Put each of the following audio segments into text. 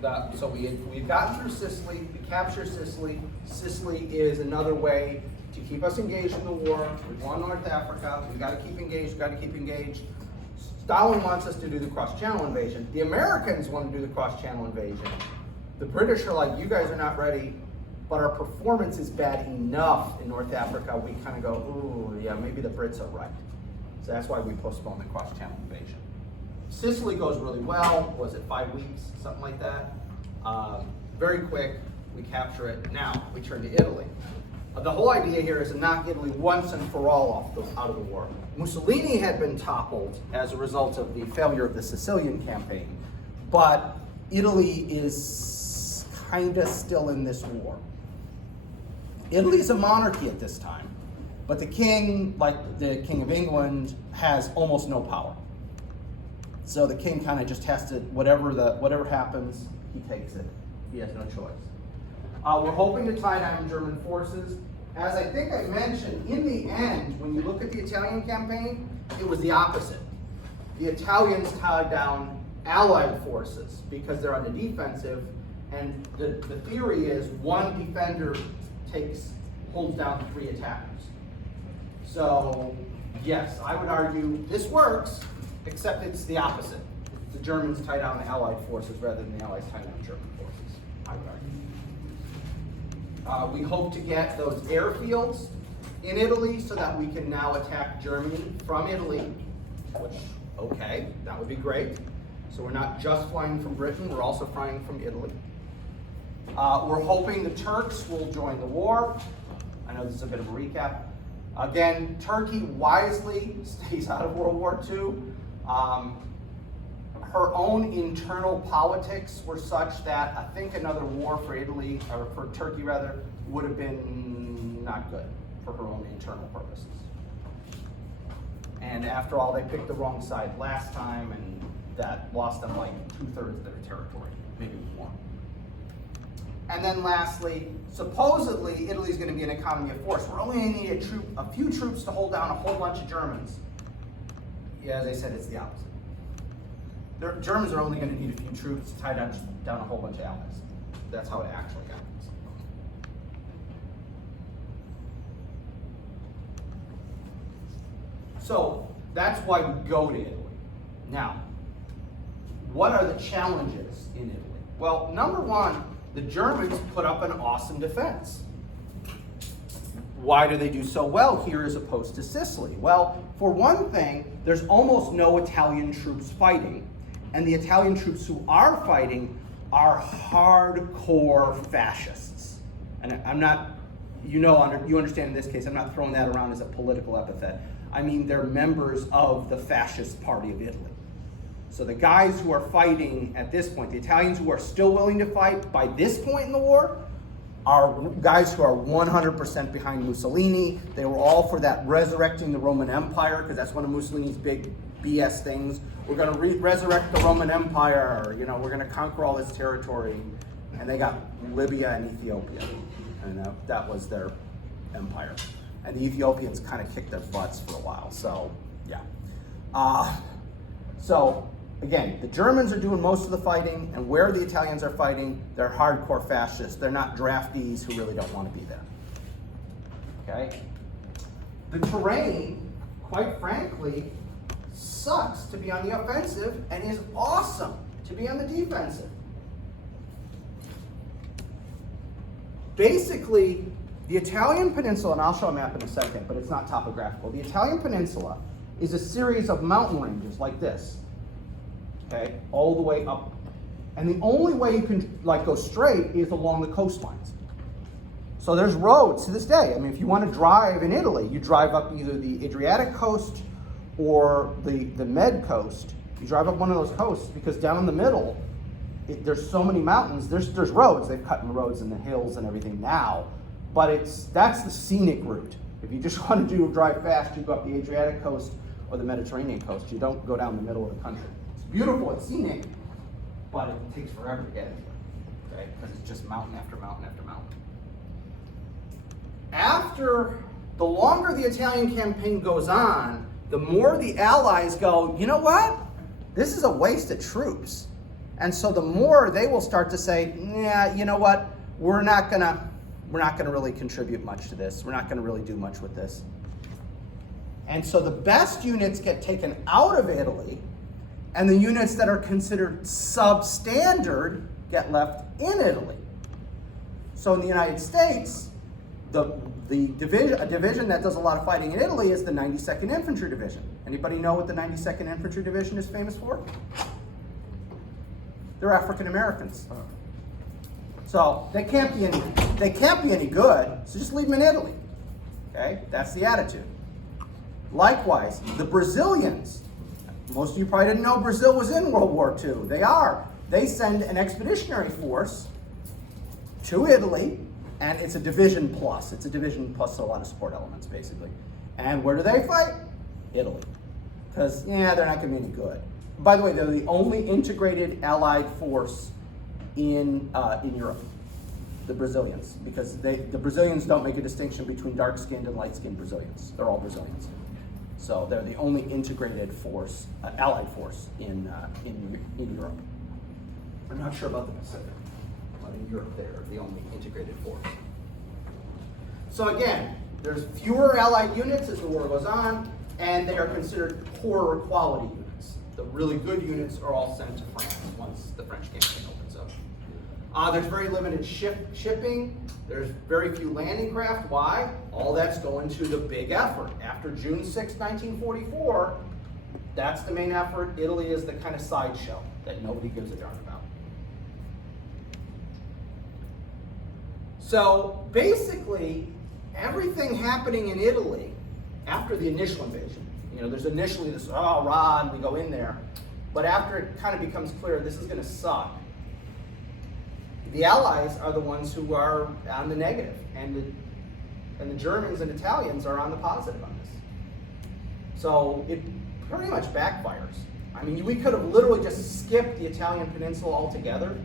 So we've gotten through Sicily, we capture Sicily. Sicily is another way to keep us engaged in the war. We won North Africa, we gotta keep engaged, Stalin wants us to do the cross-channel invasion. The Americans want to do the cross-channel invasion. The British are like, you guys are not ready, but our performance is bad enough in North Africa, we kind of go, ooh, yeah, maybe the Brits are right. So that's why we postponed the cross-channel invasion. Sicily goes really well. Was it 5 weeks, something like that? Very quick, we capture it. Now, we turn to Italy. The whole idea here is to knock Italy once and for all out of the war. Mussolini had been toppled as a result of the failure of the Sicilian campaign, but Italy is kind of still in this war. Italy's a monarchy at this time, but the king, like the King of England, has almost no power. So the king kind of just has to, whatever happens, he takes it. He has no choice. We're hoping to tie down German forces. As I think I mentioned, in the end, when you look at the Italian campaign, it was the opposite. The Italians tied down Allied forces because they're on the defensive, and the theory is one defender holds down 3 attackers. So, yes, I would argue this works, except it's the opposite. The Germans tie down the Allied forces rather than the Allies tie down German forces, I would argue. We hope to get those airfields in Italy so that we can now attack Germany from Italy, which, okay, that would be great. So we're not just flying from Britain, we're also flying from Italy. We're hoping the Turks will join the war. I know this is a bit of a recap. Again, Turkey wisely stays out of World War II. Her own internal politics were such that I think another war for Italy, or for Turkey rather, would have been not good for her own internal purposes. And after all, they picked the wrong side last time, and that lost them like 2/3 of their territory, maybe more. And then lastly, supposedly Italy's going to be an economy of force. We're only going to need a few troops to hold down a whole bunch of Germans. Yeah, as I said, it's the opposite. The Germans are only going to need a few troops to tie down a whole bunch of allies. That's how it actually happens. So that's why we go to Italy. Now, what are the challenges in Italy? Well, number one, the Germans put up an awesome defense. Why do they do so well here as opposed to Sicily? Well, for one thing, there's almost no Italian troops fighting. And the Italian troops who are fighting are hardcore fascists. And I'm not, you understand in this case, I'm not throwing that around as a political epithet. I mean, they're members of the fascist party of Italy. So the guys who are fighting at this point, the Italians who are still willing to fight by this point in the war, are guys who are 100% behind Mussolini. They were all for that resurrecting the Roman Empire, because that's one of Mussolini's big BS things. We're going to resurrect the Roman Empire, we're going to conquer all this territory. And they got Libya and Ethiopia, and that was their empire. And the Ethiopians kind of kicked their butts for a while, so yeah. So again, the Germans are doing most of the fighting, and where the Italians are fighting, they're hardcore fascists. They're not draftees who really don't want to be there. Okay? The terrain, quite frankly, sucks to be on the offensive and is awesome to be on the defensive. Basically, the Italian peninsula, and I'll show a map in a second, but it's not topographical. The Italian peninsula is a series of mountain ranges like this, okay, all the way up. And the only way you can go straight is along the coastlines. So there's roads to this day. I mean, if you want to drive in Italy, you drive up either the Adriatic coast or the Med coast. You drive up one of those coasts because down in the middle, there's so many mountains. There's roads. They've cut in the roads and the hills and everything now, but that's the scenic route. If you just want to drive fast, you go up the Adriatic coast or the Mediterranean coast. You don't go down the middle of the country. It's beautiful, it's scenic, but it takes forever to get here, okay? Because it's just mountain after mountain after mountain. The longer the Italian campaign goes on, the more the Allies go, you know what? This is a waste of troops. And so the more they will start to say, yeah, you know what, we're not gonna really contribute much to this. We're not gonna really do much with this. And so the best units get taken out of Italy, and the units that are considered substandard get left in Italy. So in the United States, a division that does a lot of fighting in Italy is the 92nd Infantry Division. Anybody know what the 92nd Infantry Division is famous for? They're African Americans. So they can't be any good, so just leave them in Italy. Okay? That's the attitude. Likewise, the Brazilians. Most of you probably didn't know Brazil was in World War II. They are. They send an expeditionary force to Italy, and it's a division plus. It's a division plus a lot of support elements, basically. And where do they fight? Italy. Because, yeah, they're not going to be any good. By the way, they're the only integrated Allied force in Europe, the Brazilians, because the Brazilians don't make a distinction between dark-skinned and light-skinned Brazilians. They're all Brazilians. So they're the only integrated force, Allied force in Europe. I'm not sure about the Pacific, but in Europe they're the only integrated force. So again, there's fewer Allied units as the war goes on, and they are considered poorer quality units. The really good units are all sent to France once the French campaign opens up. There's very limited shipping. There's very few landing craft. Why? All that's going to the big effort. After June 6, 1944, that's the main effort. Italy is the kind of sideshow that nobody gives a darn about. So basically, everything happening in Italy after the initial invasion, there's initially this, oh, rah, and we go in there. But after it kind of becomes clear this is going to suck, the Allies are the ones who are on the negative, and the Germans and Italians are on the positive on this. So it pretty much backfires. I mean, we could have literally just skipped the Italian peninsula altogether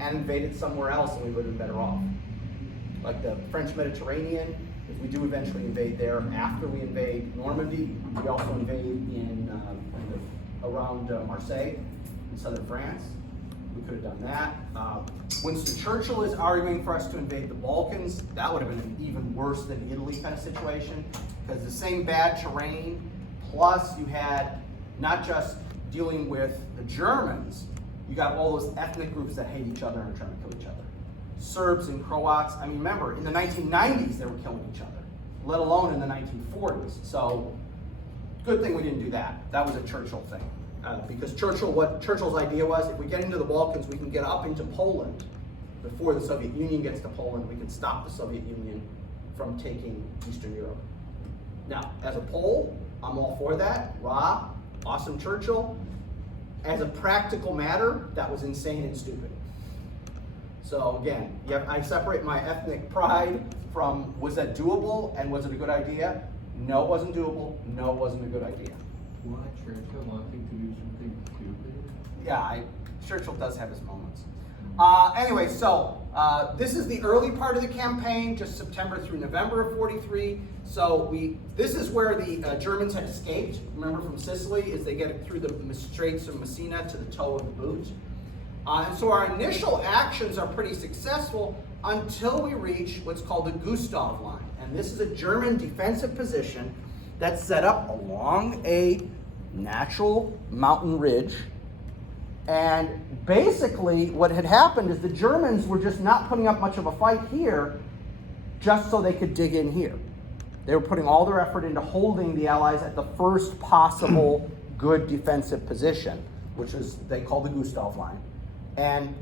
and invaded somewhere else, and we would have been better off. Like the French Mediterranean, if we do eventually invade there, after we invade Normandy, we also invade around Marseille in southern France. We could have done that. Winston Churchill is arguing for us to invade the Balkans. That would have been an even worse than Italy kind of situation, because the same bad terrain, plus you had not just dealing with the Germans, you got all those ethnic groups that hate each other and are trying to kill each other. Serbs and Croats. I mean, remember, in the 1990s they were killing each other, let alone in the 1940s. So good thing we didn't do that. That was a Churchill thing. Because what Churchill's idea was, if we get into the Balkans, we can get up into Poland before the Soviet Union gets to Poland. We can stop the Soviet Union from taking Eastern Europe. Now, as a Pole, I'm all for that. Rah, awesome Churchill. As a practical matter, that was insane and stupid. So again, I separate my ethnic pride from, was that doable and was it a good idea? No, it wasn't doable. No, it wasn't a good idea. Why Churchill wanting to do something stupid? Yeah, Churchill does have his moments. Anyway, so this is the early part of the campaign, just September through November of 43. So this is where the Germans had escaped. Remember, from Sicily, is they get through the Straits of Messina to the toe of the boot. And so our initial actions are pretty successful until we reach what's called the Gustav Line. And this is a German defensive position that's set up along a natural mountain ridge. And basically what had happened is the Germans were just not putting up much of a fight here just so they could dig in here. They were putting all their effort into holding the Allies at the first possible good defensive position, which is they call the Gustav Line. And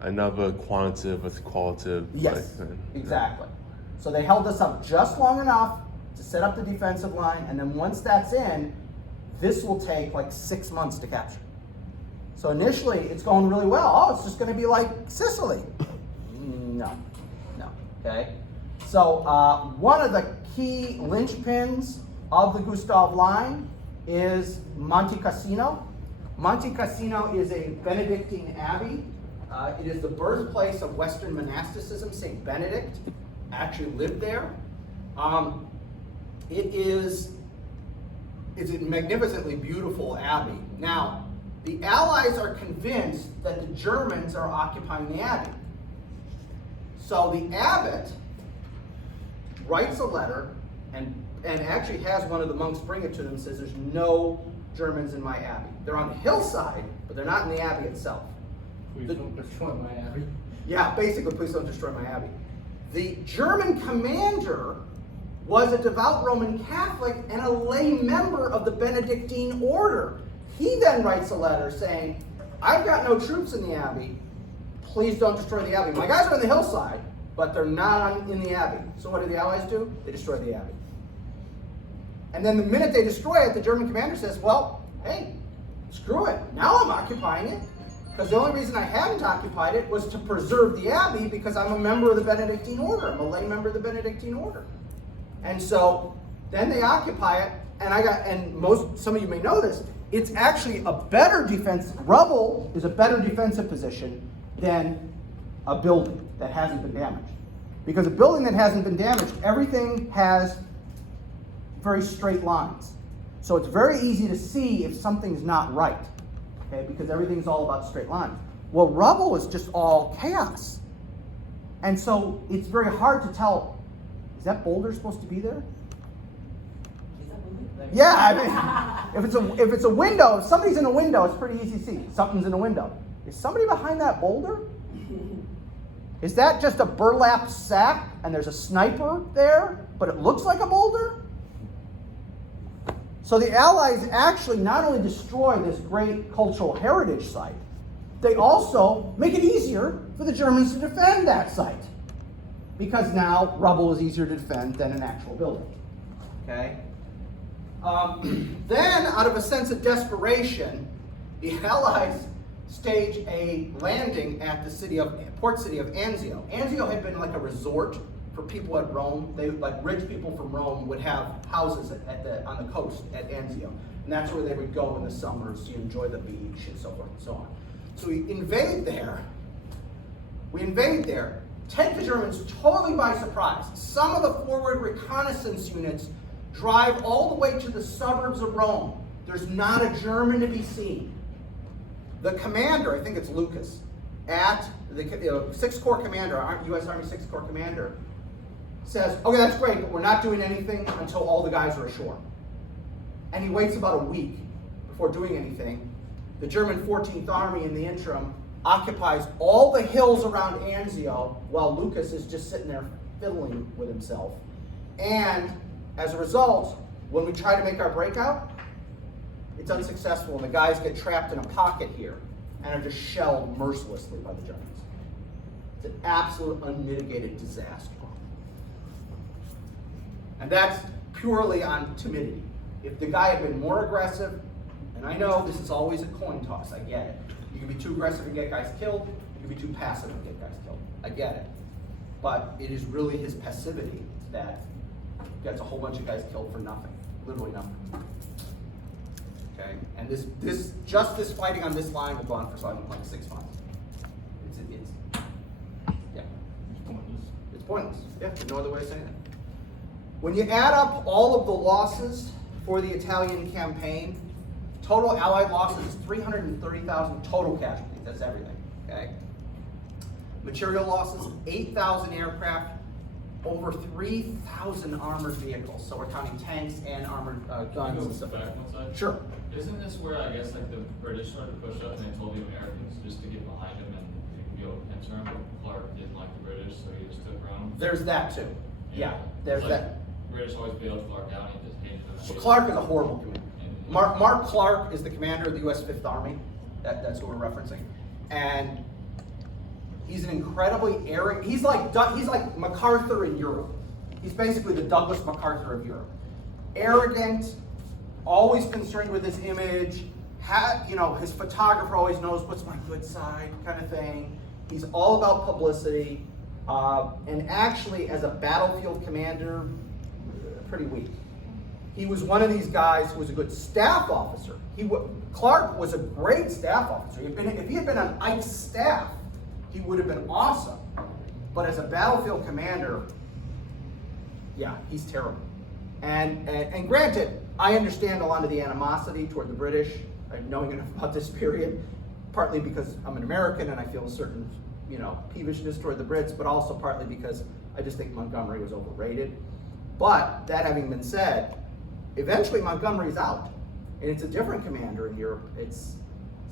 another quantitative with qualitative. Yes, exactly. So they held us up just long enough to set up the defensive line, and then once that's in, this will take like 6 months to capture. So initially, it's going really well. Oh, it's just going to be like Sicily. No, okay? So one of the key linchpins of the Gustav Line is Monte Cassino. Monte Cassino is a Benedictine abbey. It is the birthplace of Western monasticism. St. Benedict actually lived there. It's a magnificently beautiful abbey. Now, The Allies are convinced that the Germans are occupying the abbey. So the abbot writes a letter and actually has one of the monks bring it to them and says, there's no Germans in my abbey. They're on the hillside, but they're not in the abbey itself. Please don't destroy my abbey. Yeah, basically, please don't destroy my abbey. The German commander was a devout Roman Catholic and a lay member of the Benedictine order. He then writes a letter saying, I've got no troops in the abbey. Please don't destroy the abbey. My guys are on the hillside, but they're not in the abbey. So what do the Allies do? They destroy the abbey. And then the minute they destroy it, the German commander says, well, hey, screw it. Now I'm occupying it. Because the only reason I hadn't occupied it was to preserve the abbey because I'm a member of the Benedictine order. I'm a lay member of the Benedictine order. And so then they occupy it, and some of you may know this, it's actually a better defense. Rubble is a better defensive position than a building that hasn't been damaged. Because a building that hasn't been damaged, everything has very straight lines. So it's very easy to see if something's not right, okay, because everything's all about straight lines. Well, rubble is just all chaos. And so it's very hard to tell, is that boulder supposed to be there? Yeah, I mean, if it's a window, if somebody's in a window, it's pretty easy to see. Something's in a window. Is somebody behind that boulder? Is that just a burlap sack and there's a sniper there, but it looks like a boulder? So the Allies actually not only destroy this great cultural heritage site, they also make it easier for the Germans to defend that site. Because now rubble is easier to defend than an actual building. Okay? Then, out of a sense of desperation, the Allies stage a landing at the port city of Anzio. Anzio had been like a resort for people at Rome. Rich people from Rome would have houses on the coast at Anzio. And that's where they would go in the summers to enjoy the beach and so forth and so on. So we invade there, take the Germans totally by surprise. Some of the forward reconnaissance units drive all the way to the suburbs of Rome. There's not a German to be seen. The commander, I think it's Lucas, at the 6th Corps commander, U.S. Army 6th Corps commander, says, okay, that's great, but we're not doing anything until all the guys are ashore. And he waits about a week before doing anything. The German 14th Army in the interim occupies all the hills around Anzio while Lucas is just sitting there fiddling with himself. And as a result, when we try to make our breakout, it's unsuccessful, and the guys get trapped in a pocket here and are just shelled mercilessly by the Germans. It's an absolute unmitigated disaster. And that's purely on timidity. If the guy had been more aggressive, and I know this is always a coin toss, I get it. You can be too aggressive and get guys killed, you can be too passive and get guys killed. I get it. But it is really his passivity that gets a whole bunch of guys killed for nothing. Literally nothing. Okay? And this fighting on this line will go on for something like 6 months. Yeah. It's pointless. Yeah, there's no other way of saying it. When you add up all of the losses for the Italian campaign, total Allied losses is 330,000 total casualties. That's everything. Okay? Material losses, 8,000 aircraft, over 3,000 armored vehicles. So we're counting tanks and armored guns and stuff like that. Sure. Isn't this where I guess like the British started to push up and they told the Americans just to get behind them and they could go and turn? But Clark didn't like the British, so he just took around. There's that too. Yeah, there's that. British always bailed Clark out and he just hated them. So Clark is a horrible commander. Mark Clark is the commander of the U.S. 5th Army. That's what we're referencing. And he's an incredibly arrogant. He's like MacArthur in Europe. He's basically the Douglas MacArthur of Europe. Arrogant, always concerned with his image. His photographer always knows what's my good side, kind of thing. He's all about publicity, and actually, as a battlefield commander, pretty weak. He was one of these guys who was a good staff officer. Clark was a great staff officer. If he had been on Ike's staff, he would have been awesome. But as a battlefield commander, yeah, he's terrible. And granted, I understand a lot of the animosity toward the British. knowing enough about this period, partly because I'm an American and I feel a certain, peevishness toward the Brits, but also partly because I just think Montgomery was overrated. But that having been said, eventually Montgomery's out, and it's a different commander in Europe. It's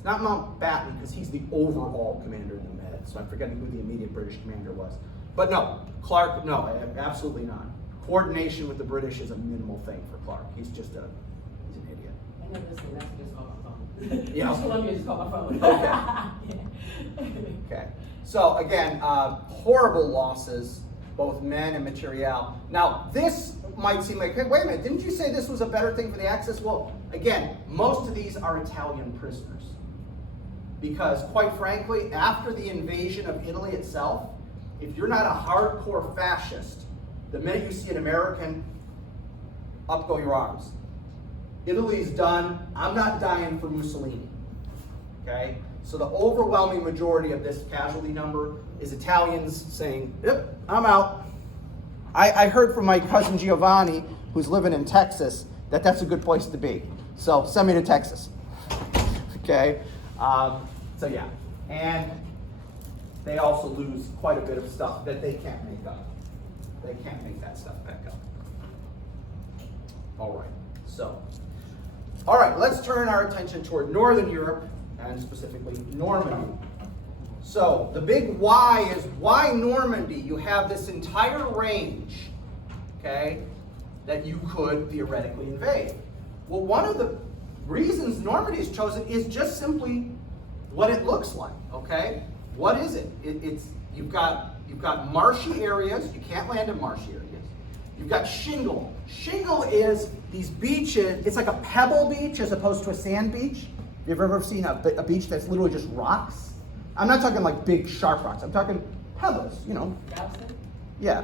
not Mountbatten, because he's the overall commander in the Med, so I'm forgetting who the immediate British commander was. But no, Clark, no, absolutely not. Coordination with the British is a minimal thing for Clark. He's an idiot. I know this one, that's just called my phone. Yeah. Columbia just called my phone. Okay. Okay. So again, horrible losses, both men and material. Now, this might seem like, hey, wait a minute, didn't you say this was a better thing for the Axis? Well, again, most of these are Italian prisoners. Because quite frankly, after the invasion of Italy itself, if you're not a hardcore fascist, the minute you see an American, up go your arms. Italy's done. I'm not dying for Mussolini. Okay? So the overwhelming majority of this casualty number is Italians saying, yep, I'm out. I heard from my cousin Giovanni, who's living in Texas, that that's a good place to be. So send me to Texas. Okay? So yeah. And they also lose quite a bit of stuff that they can't make up. They can't make that stuff back up. All right, let's turn our attention toward Northern Europe, and specifically Normandy. So the big why is, why Normandy? You have this entire range, okay, that you could theoretically invade. Well, one of the reasons Normandy is chosen is just simply what it looks like, okay? What is it? You've got marshy areas. You can't land in marshy areas. You've got shingle. Shingle is these beaches. It's like a pebble beach as opposed to a sand beach. You've ever seen a beach that's literally just rocks? I'm not talking like big sharp rocks. I'm talking pebbles, Galveston? Yeah.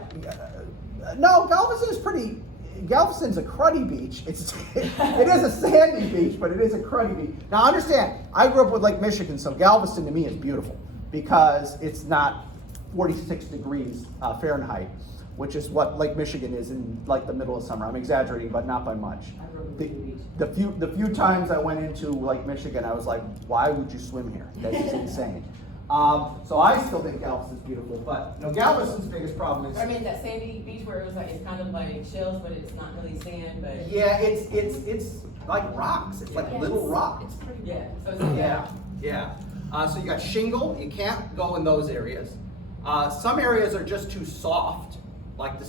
No, Galveston's a cruddy beach. It is a sandy beach, but it is a cruddy beach. Now understand, I grew up with Lake Michigan, so Galveston to me is beautiful because it's not 46 degrees Fahrenheit, which is what Lake Michigan is in like the middle of summer. I'm exaggerating, but not by much. I grew up with the beach. The few times I went into Lake Michigan, I was like, why would you swim here? That's insane. So I still think Galveston's beautiful, but Galveston's biggest problem is. I mean, that sandy beach where it was like, it's kind of like shells, but it's not really sand, but. Yeah, it's like rocks. It's like little rocks. It's pretty, yeah. So it's So you got shingle. You can't go in those areas. Some areas are just too soft. Like the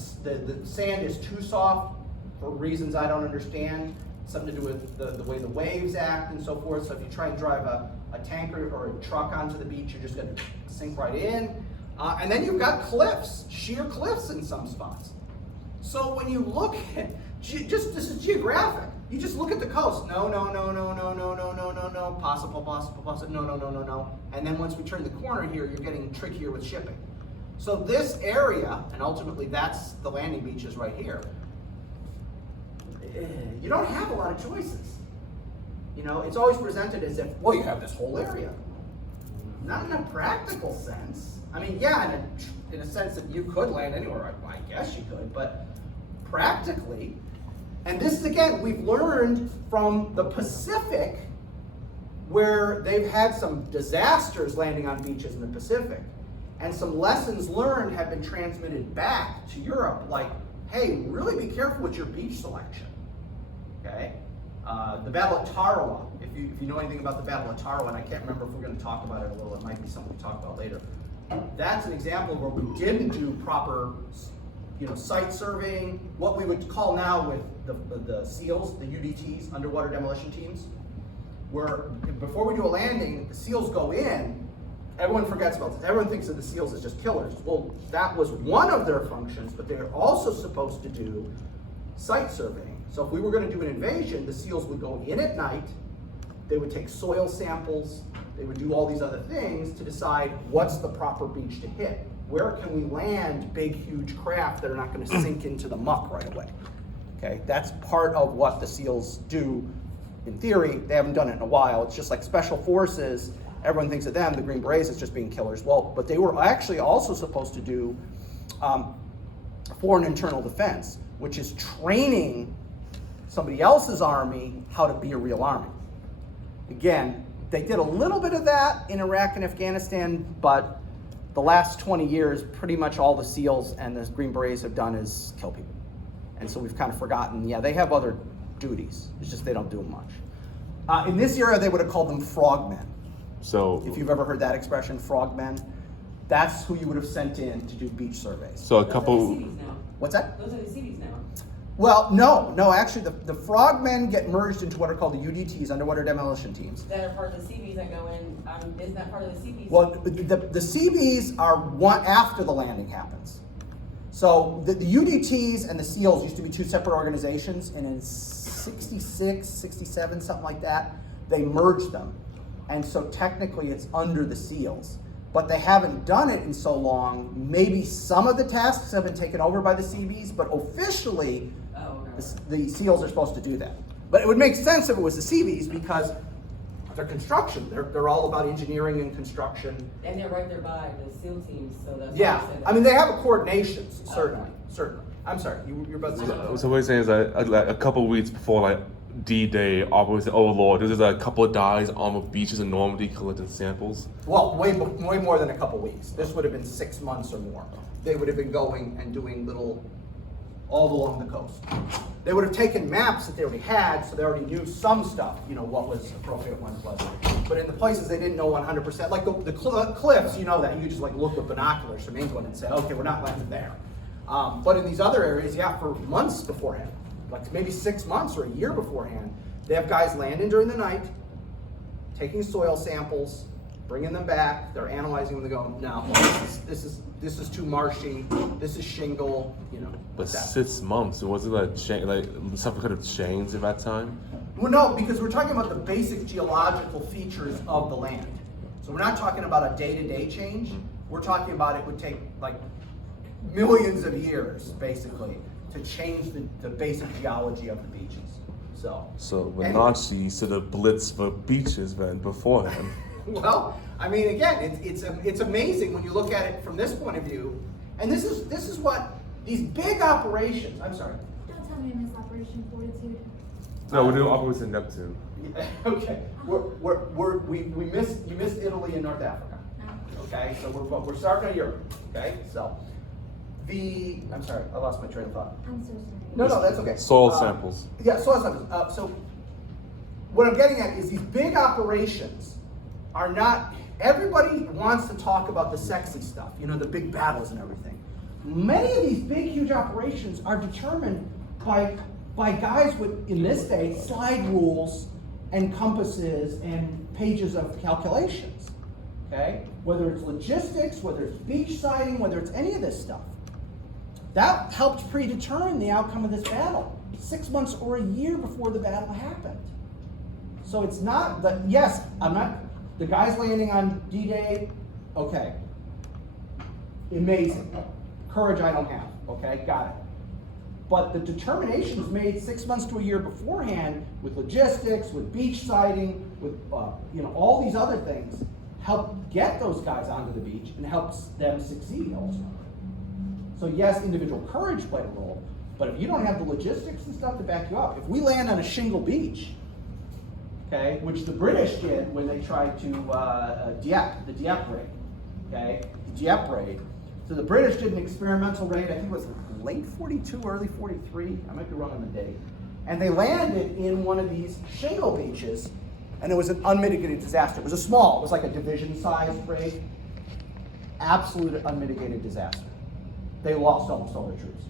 sand is too soft for reasons I don't understand. Something to do with the way the waves act and so forth. So if you try and drive a tanker or a truck onto the beach, you're just going to sink right in. And then you've got cliffs, sheer cliffs in some spots. So when you look at, this is geographic. You just look at the coast. No. Possible. No. And then once we turn the corner here, you're getting trickier with shipping. So this area, and ultimately that's the landing beaches right here, you don't have a lot of choices. It's always presented as if, well, you have this whole area. Not in a practical sense. I mean, yeah, in a sense that you could land anywhere, I guess you could, but practically, and this is again, we've learned from the Pacific, where they've had some disasters landing on beaches in the Pacific, and some lessons learned have been transmitted back to Europe, like, hey, really be careful with your beach selection, okay? The Battle of Tarawa, if you know anything about the Battle of Tarawa, and I can't remember if we're going to talk about it a little, it might be something we talk about later. That's an example where we didn't do proper, site surveying, what we would call now with the SEALs, the UDTs, underwater demolition teams, where before we do a landing, the SEALs go in. Everyone forgets about this. Everyone thinks of the SEALs as just killers. Well, that was one of their functions, but they're also supposed to do site surveying. So if we were going to do an invasion, the SEALs would go in at night, they would take soil samples, they would do all these other things to decide what's the proper beach to hit. Where can we land big, huge craft that are not going to sink into the muck right away? Okay, that's part of what the SEALs do in theory. They haven't done it in a while. It's just like special forces. Everyone thinks of them, the Green Berets, as just being killers. Well, but they were actually also supposed to do foreign internal defense, which is training somebody else's army how to be a real army. Again, they did a little bit of that in Iraq and Afghanistan, but the last 20 years, pretty much all the SEALs and the Green Berets have done is kill people. And so we've kind of forgotten, yeah, they have other duties. It's just they don't do them much. In this era, they would have called them frogmen. So If you've ever heard that expression, frogmen, that's who you would have sent in to do beach surveys. so a Those are couple. the CDs now. What's that? Those are the CDs now. Well, no, actually the frogmen get merged into what are called the UDTs, underwater demolition teams. That are part of the CBs that go in, isn't that part of the CBs? Well, the CBs are one after the landing happens. So the UDTs and the SEALs used to be two separate organizations, and in 66, 67, something like that, they merged them. And so technically it's under the SEALs. But they haven't done it in so long. Maybe some of the tasks have been taken over by the CBs, but officially Oh, okay. the SEALs are supposed to do that. But it would make sense if it was the CBs because they're construction. They're all about engineering and construction. And they're right there by the SEAL teams, so that's why Yeah, said I mean, they have a coordination, certainly. I'm sorry, you're about to say. So what you're saying is that like a couple of weeks before like D-Day, Operations said, "Oh Lord, there's a couple of guys on the beaches in Normandy collecting samples." Well, way more than a couple weeks. This would have been 6 months or more. They would have been going and doing little, all along the coast. They would have taken maps that they already had, so they already knew some stuff, what was appropriate, when it wasn't. But in the places they didn't know 100%, like the cliffs, you know that, you could just like look with binoculars from England and say, okay, we're not landing there. But in these other areas, yeah, for months beforehand, like maybe 6 months or a year beforehand, they have guys landing during the night, taking soil samples, bringing them back, they're analyzing them, they go, no, this is too marshy, this is shingle, But like that. 6 months, was it like something could have changed at that time? Well, no, because we're talking about the basic geological features of the land. So we're not talking about a day-to-day change. We're talking about it would take like millions of years, basically, to change the basic geology of the beaches. So the And- Nazis should have blitzed the beaches then beforehand. Well, I mean, again, it's amazing when you look at it from this point of view. And this is what these big operations. I'm sorry. Don't tell me I missed Operation Fortitude. No, we're doing Operation Neptune. Okay, you missed Italy and North Africa. Okay, so we're starting in Europe. Okay, so I'm sorry, I lost my train of thought. I'm so sorry. No, that's okay. Soil samples. Yeah, soil samples. So what I'm getting at is these big operations are not. Everybody wants to talk about the sexy stuff, the big battles and everything. Many of these big, huge operations are determined by guys with, in this day, slide rules and compasses and pages of calculations. Okay? Whether it's logistics, whether it's beach siting, whether it's any of this stuff. That helped predetermine the outcome of this battle 6 months or a year before the battle happened. So it's not that, yes, the guys landing on D-Day, okay. Amazing. Courage I don't have, okay, got it. But the determinations made 6 months to a year beforehand with logistics, with beach siting, with all these other things, help get those guys onto the beach and helps them succeed ultimately. So yes, individual courage played a role, but if you don't have the logistics and stuff to back you up, if we land on a shingle beach, okay, which the British did when they tried to the Dieppe raid, okay, the Dieppe raid. So the British did an experimental raid, I think it was late 42, early 43, I might be wrong on the date, and they landed in one of these shingle beaches, and it was an unmitigated disaster. It was like a division-sized raid, absolute unmitigated disaster. They lost almost all their troops.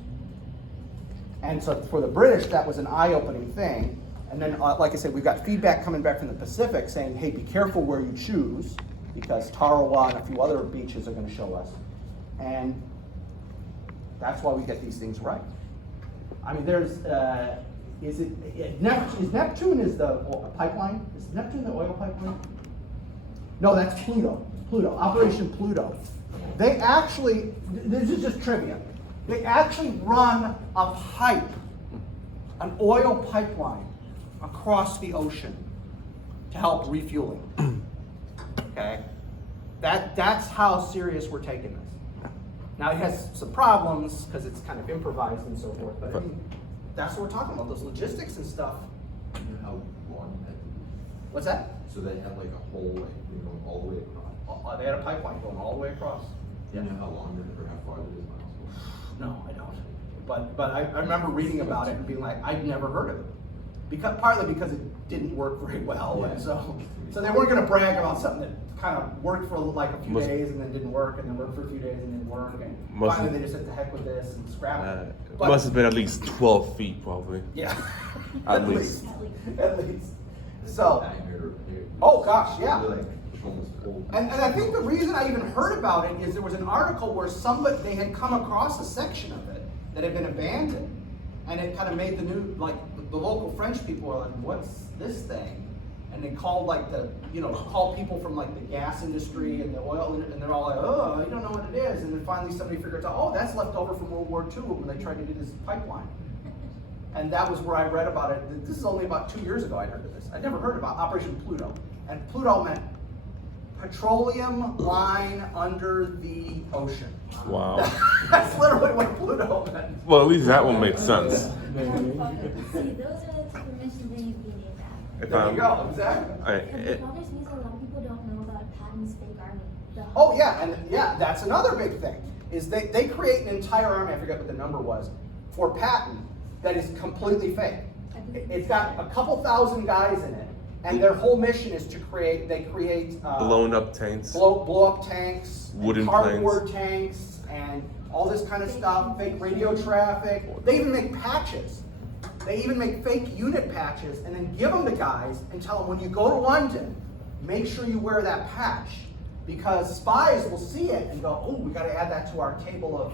And so for the British, that was an eye-opening thing. And then, like I said, we've got feedback coming back from the Pacific saying, hey, be careful where you choose, because Tarawa and a few other beaches are going to show us. And that's why we get these things right. I mean, there's, is Neptune is the pipeline? Is Neptune the oil pipeline? No, that's Pluto. Operation Pluto. They actually, this is just trivia, they actually run a pipe, an oil pipeline, across the ocean to help refueling. Okay? That's how serious we're taking this. Now it has some problems because it's kind of improvised and so forth, but I mean, that's what we're talking about, those logistics and stuff. How long that? What's that? So they had like a whole, like, you know, all the way across. They had a pipeline going all the way across. Do you know how long it, or how far it is miles? No, I don't. But I remember reading about it and being like, I'd never heard of it. Partly because it didn't work very well, and so they weren't gonna brag about something that kind of worked for like a few days and then didn't work, and then worked for a few days and didn't work, and finally they just said, the heck with this and scrap it. But- must have been at least 12 feet, probably. Yeah. At least. At least. So, Nightmare to repair. oh gosh, yeah. Really, like, almost full. And I think the reason I even heard about it is there was an article where they had come across a section of it that had been abandoned, and it kind of made the new, like, the local French people were like, what's this thing? And they called called people from like the gas industry and the oil, and they're all like, oh, you don't know what it is. And then finally somebody figured out, oh, that's left over from World War II when they tried to do this pipeline. And that was where I read about it. This is only about 2 years ago I heard of this. I'd never heard about Operation Pluto. And Pluto meant petroleum line under the ocean. Wow. That's literally what Pluto meant. Well, at least that one makes sense. See, those are the type of missions they need to be named after. If There I'm- you go, exactly. And the progress means a lot of people don't know about Patton's fake army. Oh yeah, and yeah, that's another big thing, is they create an entire army, I forget what the number was, for Patton that is completely fake. It's got a couple thousand guys in it, and their whole mission is to create Blown up tanks. blow up tanks, and Wooden cardboard tanks, and all this kind of stuff, fake radio traffic. They even make patches. They even make fake unit patches and then give them to guys and tell them, when you go to London, make sure you wear that patch, because spies will see it and go, oh, we got to add that to our table of,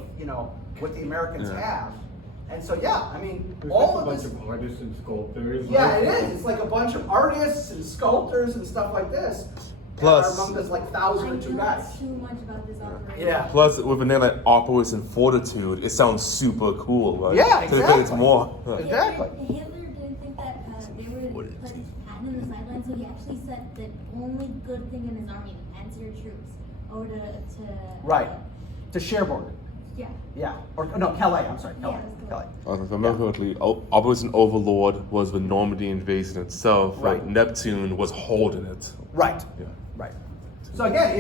what the Americans have. And so, yeah, I mean, There's all just of a bunch this. of artists and sculptors. Yeah, it is. It's like a bunch of artists and sculptors and stuff like this. Plus- and are among this like I 1,002 know guys. too much about this operation. Yeah. Plus, with a name like Operation Fortitude, it sounds super cool, right? Yeah, So they think it's exactly. more. Exactly. Hitler didn't think that they would put Patton in the sidelines, so he actually sent the only good thing in his army, the Panzer troops, over to Right. To Cherbourg. Yeah. Yeah. Or no, Calais. I'm sorry. Calais. Yeah. Calais. If I remember correctly, Operation Overlord was the Normandy invasion itself, Right. but Neptune was holding it. Right. Yeah. Right. So again,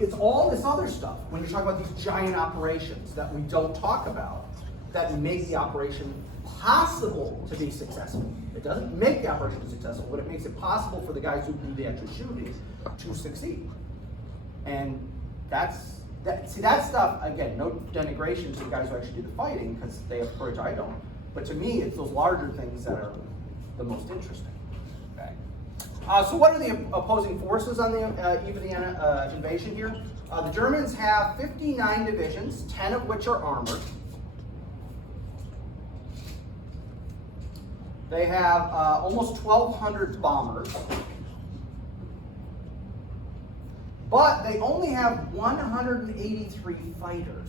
it's all this other stuff when you're talking about these giant operations that we don't talk about that make the operation possible to be successful. It doesn't make the operation successful, but it makes it possible for the guys who do the actual shooting to succeed. And that stuff, again, no denigration to the guys who actually do the fighting, because they have courage, I don't. But to me, it's those larger things that are the most interesting. Okay. So what are the opposing forces on the eve of the invasion here? The Germans have 59 divisions, 10 of which are armored. They have almost 1,200 bombers. But they only have 183 fighters.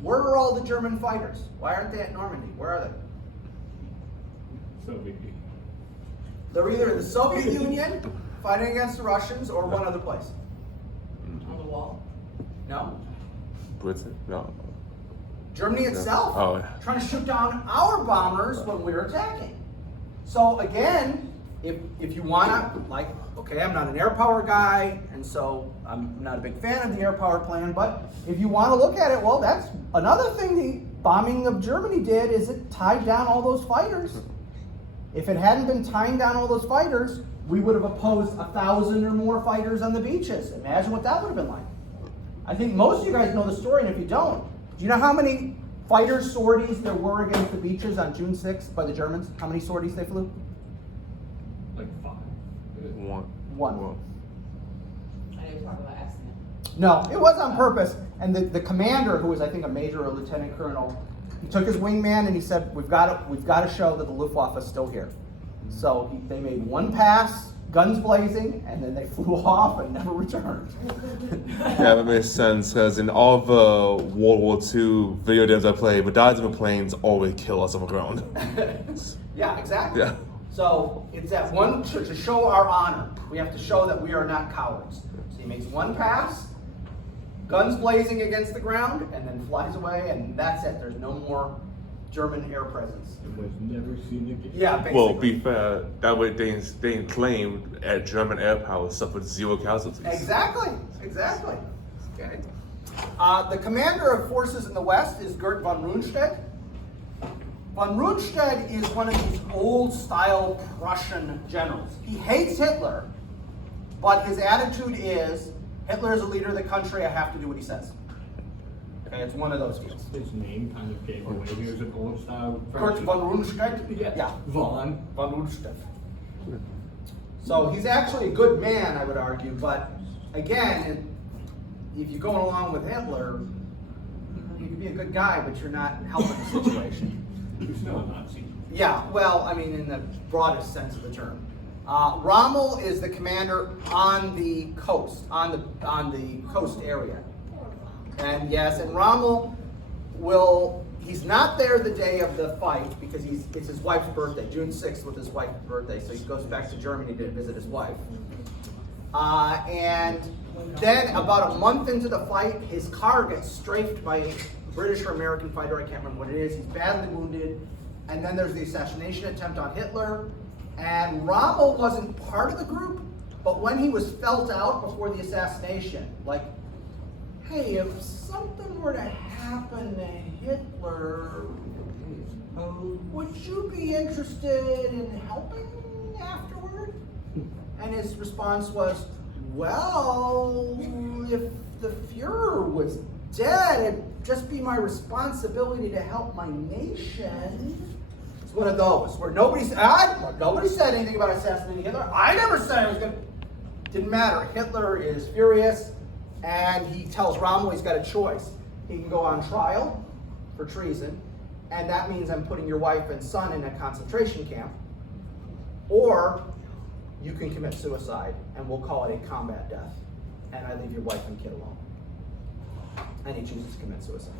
Where are all the German fighters? Why aren't they at Normandy? Where are they? Soviet. They're either in the Soviet Union fighting against the Russians or one other place. On the wall. No? Britain? No. Germany itself Oh, yeah. trying to shoot down our bombers when we're attacking. So again, if you wanna, like, okay, I'm not an air power guy, and so I'm not a big fan of the air power plan, but if you wanna look at it, well, that's another thing the bombing of Germany did, is it tied down all those fighters. If it hadn't been tying down all those fighters, we would have opposed 1,000 or more fighters on the beaches. Imagine what that would have been like. I think most of you guys know the story, and if you don't, do you know how many fighter sorties there were against the beaches on June 6th by the Germans? How many sorties they flew? Like 5. One. I didn't talk about accident. No, it was on purpose. And the commander, who was I think a major or lieutenant colonel, he took his wingman and he said, "We've got to show that the Luftwaffe is still here." So they made one pass, guns blazing, and then they flew off and never returned. Yeah, that makes sense, because in all the World War II video games I played, medallions of planes always kill us on the ground. Yeah, exactly. Yeah. So it's that one, to show our honor, we have to show that we are not cowards. So he makes one pass, guns blazing against the ground, and then flies away, and that's it. There's no more German air presence. It was never seen again. Yeah, basically. Well, be fair, that way they claimed at German air power suffered 0 casualties. Exactly. Okay. The commander of forces in the West is Gerd von Rundstedt. Von Rundstedt is one of these old-style Prussian generals. He hates Hitler, but his attitude is, Hitler is the leader of the country, I have to do what he says. Okay, it's one of those deals. His name kind of gave away. He was an old style. Gerd von Rundstedt? Yeah. Von. Von Rundstedt. So he's actually a good man, I would argue, but again, if you're going along with Hitler, you can be a good guy, but you're not helping the situation. He's no Nazi. Yeah, well, I mean, in the broadest sense of the term. Rommel is the commander on the coast, on the coast area. And yes, and Rommel he's not there the day of the fight because it's his wife's birthday, June 6th was his wife's birthday, so he goes back to Germany to visit his wife. And then about a month into the fight, his car gets strafed by a British or American fighter, I can't remember what it is. He's badly wounded. And then there's the assassination attempt on Hitler. And Rommel wasn't part of the group, but when he was felt out before the assassination, like, hey, if something were to happen to Hitler, would you be interested in helping afterward? And his response was, well, if the Fuhrer was dead, it'd just be my responsibility to help my nation. It's one of those where nobody said anything about assassinating Hitler. I never said I was going to. Didn't matter. Hitler is furious, and he tells Rommel he's got a choice. He can go on trial for treason, and that means I'm putting your wife and son in a concentration camp, or you can commit suicide, and we'll call it a combat death, and I leave your wife and kid alone. And he chooses to commit suicide.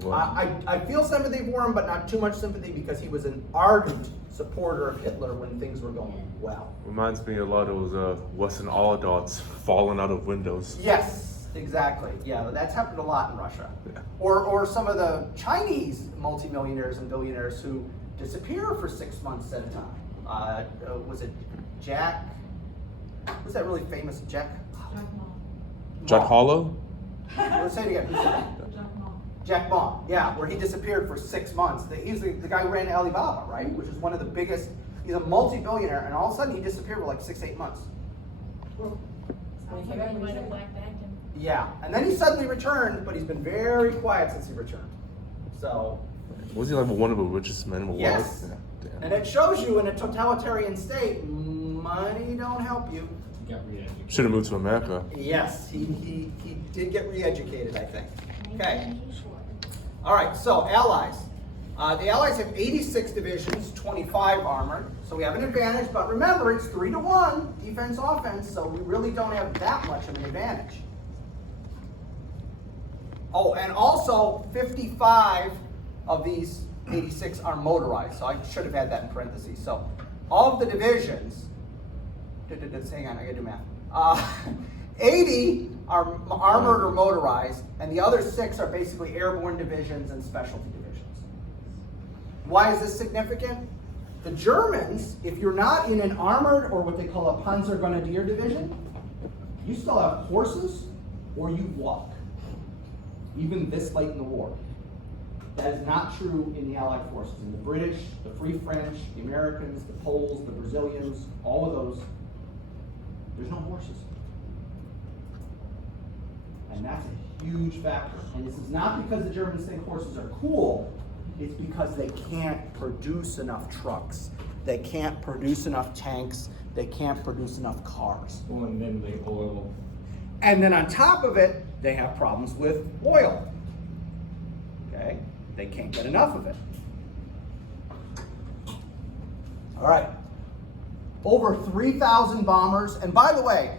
Wow. I feel sympathy for him, but not too much sympathy because he was an ardent supporter of Hitler when things were going well. Reminds me a lot of those Western oligarchs falling out of windows. Yes, exactly. Yeah, that's happened a lot in Russia. Yeah. Or some of the Chinese multimillionaires and billionaires who disappear for 6 months at a time. Was it Jack? Was that really famous Jack? Jack Harlow? Let's say it again. Who said that? Jack Ma, yeah, where he disappeared for 6 months. He's the guy who ran Alibaba, right? Which is one of the biggest, he's a multi-billionaire, and all of a sudden he disappeared for like 6-8 months. Yeah, and then he suddenly returned, but he's been very quiet since he returned. So. Was he like one of the richest men in the world? Yes. Yeah, damn. And it shows you in a totalitarian state, money don't help you. He got re-educated. Should have moved to America. Yes, he did get re-educated, I think. Okay. All right, so allies. The allies have 86 divisions, 25 armored. So we have an advantage, but remember, it's 3-1 defense offense, so we really don't have that much of an advantage. Oh, and also 55 of these 86 are motorized, so I should have had that in parentheses. So of the divisions, hang on, I gotta do math. 80 are armored or motorized, and the other 6 are basically airborne divisions and specialty divisions. Why is this significant? The Germans, if you're not in an armored or what they call a Panzergrenadier division, you still have horses or you walk, even this late in the war. That is not true in the Allied forces. In the British, the Free French, the Americans, the Poles, the Brazilians, all of those, there's no horses. And that's a huge factor. And this is not because the Germans think horses are cool, it's because they can't produce enough trucks. They can't produce enough tanks. They can't produce enough cars. Well, and then they oil. And then on top of it, they have problems with oil. Okay? They can't get enough of it. All right. Over 3,000 bombers. And by the way,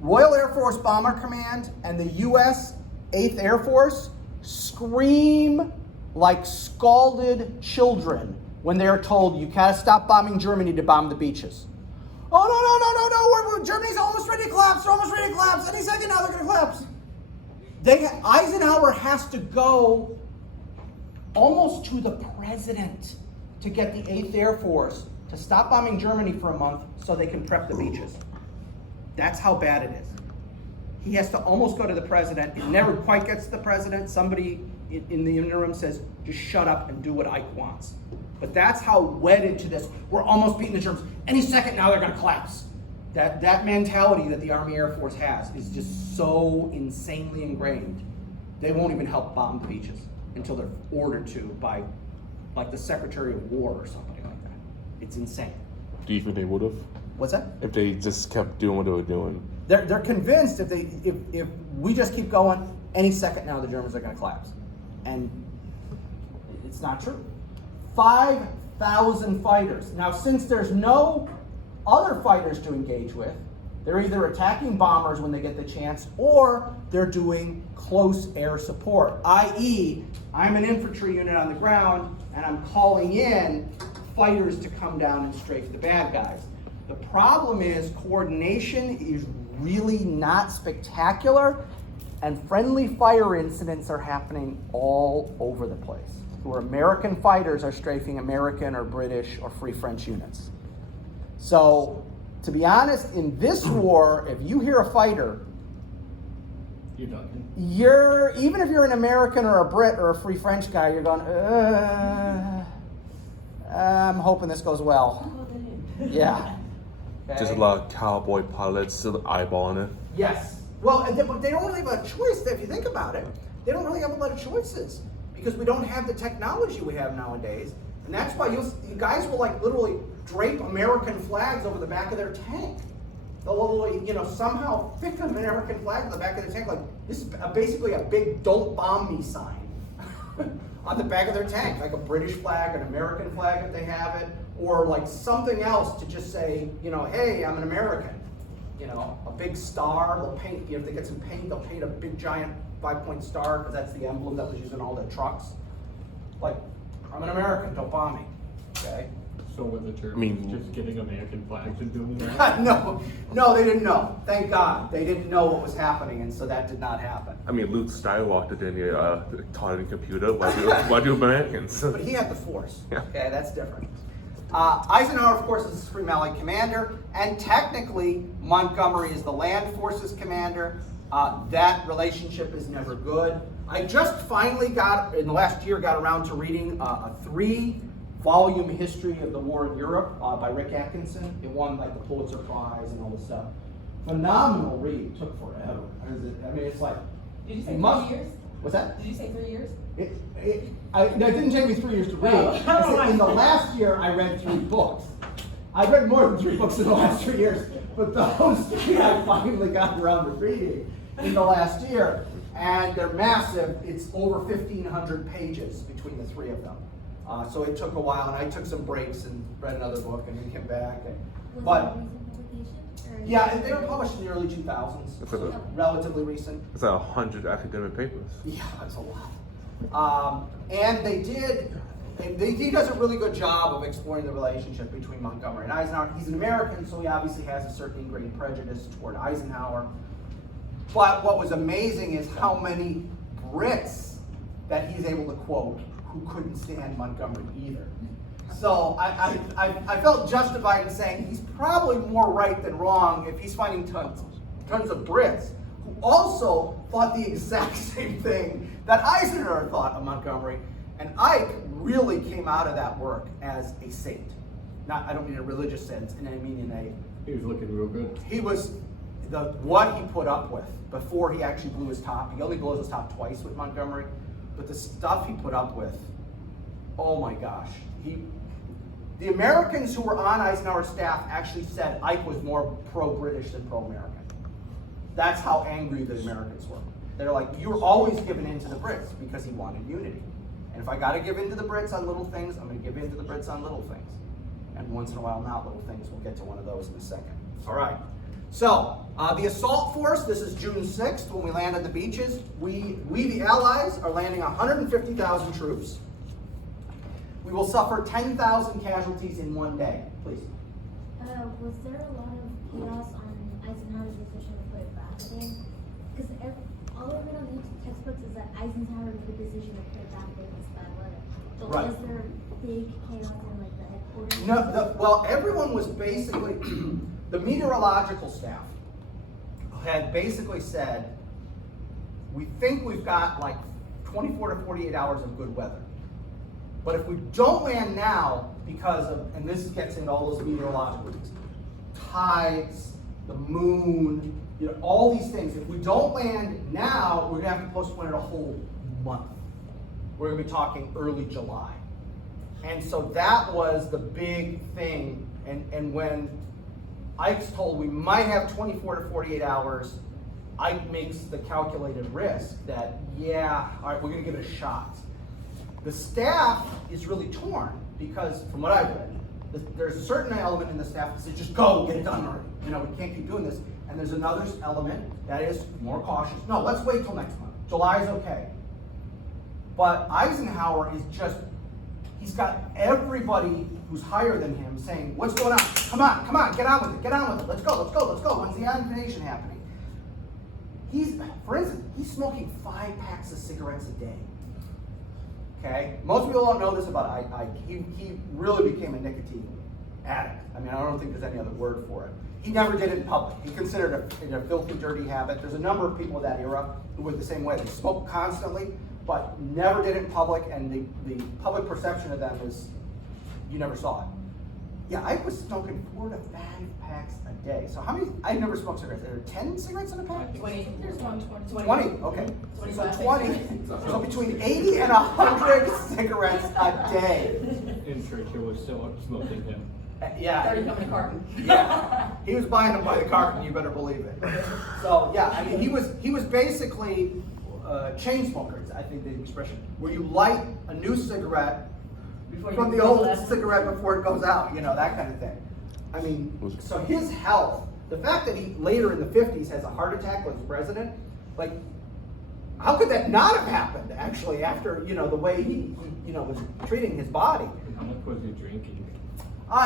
Royal Air Force Bomber Command and the U.S. 8th Air Force scream like scalded children when they are told you gotta stop bombing Germany to bomb the beaches. Oh, no, Germany's almost ready to collapse, they're almost ready to collapse. Any second now they're gonna collapse. Eisenhower has to go almost to the president to get the 8th Air Force to stop bombing Germany for a month so they can prep the beaches. That's how bad it is. He has to almost go to the president. It never quite gets to the president. Somebody in the interim says, just shut up and do what Ike wants. But that's how wedded to this. We're almost beating the Germans. Any second now they're gonna collapse. That mentality that the Army Air Force has is just so insanely ingrained. They won't even help bomb the beaches until they're ordered to by like the Secretary of War or somebody like that. It's insane. Do you think they would have? What's that? If they just kept doing what they were doing? They're convinced if we just keep going, any second now the Germans are going to collapse, and it's not true. 5,000 fighters. Now, since there's no other fighters to engage with, they're either attacking bombers when they get the chance, or they're doing close air support. I.e., I'm an infantry unit on the ground, and I'm calling in fighters to come down and strafe the bad guys. The problem is coordination is really not spectacular, and friendly fire incidents are happening all over the place, where American fighters are strafing American or British or Free French units. So, to be honest, in this war, if you hear a fighter, You're ducking. even if you're an American or a Brit or a Free French guy, you're going, I'm hoping this goes well. Yeah. Okay. Just a lot of cowboy pilots still eyeballing it. Yes. Well, but they don't really have a choice. If you think about it, they don't really have a lot of choices because we don't have the technology we have nowadays, and that's why you guys will like literally drape American flags over the back of their tank. They'll literally, somehow pick an American flag on the back of their tank. Like this is basically a big "Don't bomb me" sign on the back of their tank, like a British flag, an American flag if they have it, or like something else to just say, hey, I'm an American. A big star. They'll paint. If they get some paint, they'll paint a big giant 5-point star because that's the emblem that was used in all the trucks. Like, I'm an American. Don't bomb me. Okay. So were the Germans just getting American flags and doing that? No, they didn't know. Thank God, they didn't know what was happening, and so that did not happen. I mean, Luke Skywalker didn't taught in computer. Why do Americans? But he had the Force. Yeah. Okay, that's different. Eisenhower, of course, is the Supreme Allied Commander, and technically Montgomery is the Land Forces Commander. That relationship is never good. I just finally in the last year, got around to reading a 3-volume history of the war in Europe by Rick Atkinson. It won like the Pulitzer Prize and all this stuff. Phenomenal read. Took forever. It's like. Did you say 3 years? What's that? Did you say 3 years? It didn't take me 3 years to read. I said, in the last year, I read 3 books. I read more than 3 books in the last 3 years, but those 3 I finally got around to reading in the last year, and they're massive. It's over 1,500 pages between the 3 of them. So it took a while, and I took some breaks and read another book, and then came back. Was it a recent publication? Yeah, and they were published in the early 2000s, It's like relatively recent. It's like 100 academic papers. Yeah, that's a lot. And he does a really good job of exploring the relationship between Montgomery and Eisenhower. He's an American, so he obviously has a certain ingrained prejudice toward Eisenhower. But what was amazing is how many Brits that he's able to quote who couldn't stand Montgomery either. So I felt justified in saying he's probably more right than wrong if he's finding tons of Brits who also thought the exact same thing that Eisenhower thought of Montgomery. And Ike really came out of that work as a saint. I don't mean in a religious sense, I mean in a... He was looking real good. He was, what he put up with before he actually blew his top. He only blows his top twice with Montgomery, but the stuff he put up with, oh my gosh. The Americans who were on Eisenhower's staff actually said Ike was more pro-British than pro-American. That's how angry the Americans were. They're like, you were always giving in to the Brits because he wanted unity. And if I got to give in to the Brits on little things, I'm going to give in to the Brits on little things. And once in a while, not little things. We'll get to one of those in a second. All right. So, the assault force, this is June 6th when we land at the beaches. We the Allies, are landing 150,000 troops. We will suffer 10,000 casualties in one day. Please. Was there a lot of chaos on Eisenhower's decision to put it back in? Because all I read on the textbooks is that Eisenhower made the decision to put it back in this bad weather. But Right. was there big chaos in like the headquarters? No, well, everyone was basically, the meteorological staff had basically said, we think we've got like 24 to 48 hours of good weather. But if we don't land now, because of, and this gets into all those meteorological things, tides, the moon, all these things, if we don't land now, we're gonna have to postpone it a whole month. We're gonna be talking early July. And so that was the big thing, and when Ike's told we might have 24 to 48 hours, Ike makes the calculated risk that, yeah, all right, we're gonna give it a shot. The staff is really torn, because from what I've read, there's a certain element in the staff that says, just go, get it done already. We can't keep doing this. And there's another element that is more cautious. No, let's wait till next month. July is okay. But Eisenhower is just, he's got everybody who's higher than him saying, what's going on? Come on, get on with it, let's go. When's the invasion happening? For instance, he's smoking 5 packs of cigarettes a day. Okay? Most people don't know this about Ike. He really became a nicotine addict. I mean, I don't think there's any other word for it. He never did it in public. He considered it a filthy, dirty habit. There's a number of people of that era who were the same way. They smoked constantly, but never did it in public, and the public perception of them is, you never saw it. Yeah, Ike was smoking 4 to 5 packs a day. So how many, I never smoked cigarettes. There are 10 cigarettes in a pack? 20. There's 120. 20, okay. So 25 20, so between 80 and 100 cigarettes a day. And Churchill was still smoking him. Yeah. 30 come in a carton. Yeah, he was buying them by the carton, you better believe it. So, yeah, I mean, he was basically chain smokers, I think the expression, where you light a new cigarette Before from you the roll old that. cigarette before it goes out, that kind of thing. I mean, so his health, the fact that he later in the 50s has a heart attack with his president, like, how could that not have happened, actually, after, the way he was treating his body? And how much was he drinking?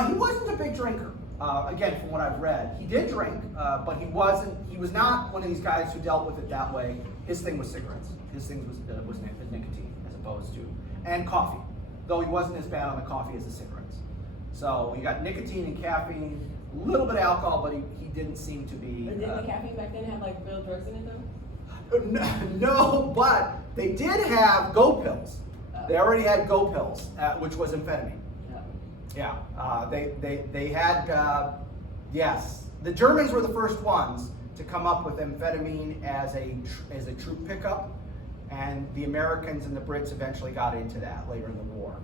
He wasn't a big drinker. Again, from what I've read, he did drink, but he was not one of these guys who dealt with it that way. His thing was cigarettes. His thing was nicotine, as opposed to, and coffee. Though he wasn't as bad on the coffee as the cigarettes. So we got nicotine and caffeine, a little bit of alcohol, but he didn't seem to be. But didn't the caffeine back then have like real drugs in it though? No, but they did have go pills. They already had go pills, which was amphetamine. Yeah, they had, yes. The Germans were the first ones to come up with amphetamine as a troop pickup, and the Americans and the Brits eventually got into that later in the war.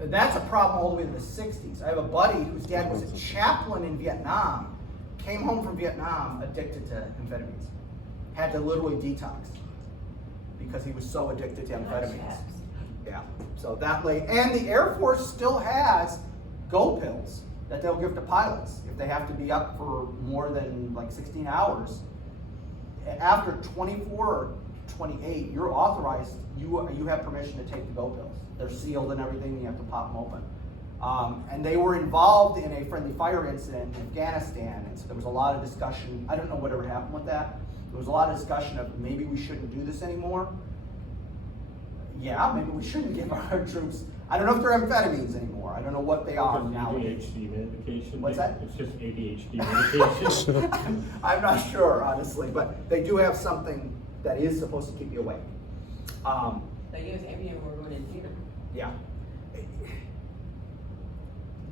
And that's a problem all the way to the 60s. I have a buddy whose dad was a chaplain in Vietnam, came home from Vietnam addicted to amphetamines. Had to literally detox because he was so addicted to amphetamines. Yeah, so that late, and the Air Force still has go pills that they'll give to pilots if they have to be up for more than like 16 hours. After 24 or 28, you're authorized, you have permission to take the go pills. They're sealed and everything, you have to pop them open. And they were involved in a friendly fire incident in Afghanistan, and so there was a lot of discussion. I don't know whatever happened with that. There was a lot of discussion of maybe we shouldn't do this anymore. Yeah, maybe we shouldn't give our troops. I don't know if they're amphetamines anymore. I don't know what they are now. ADHD medication. What's that? It's just ADHD medication. I'm not sure, honestly, but they do have something that is supposed to keep you awake. They give us Ambien when we're going in theater. Yeah.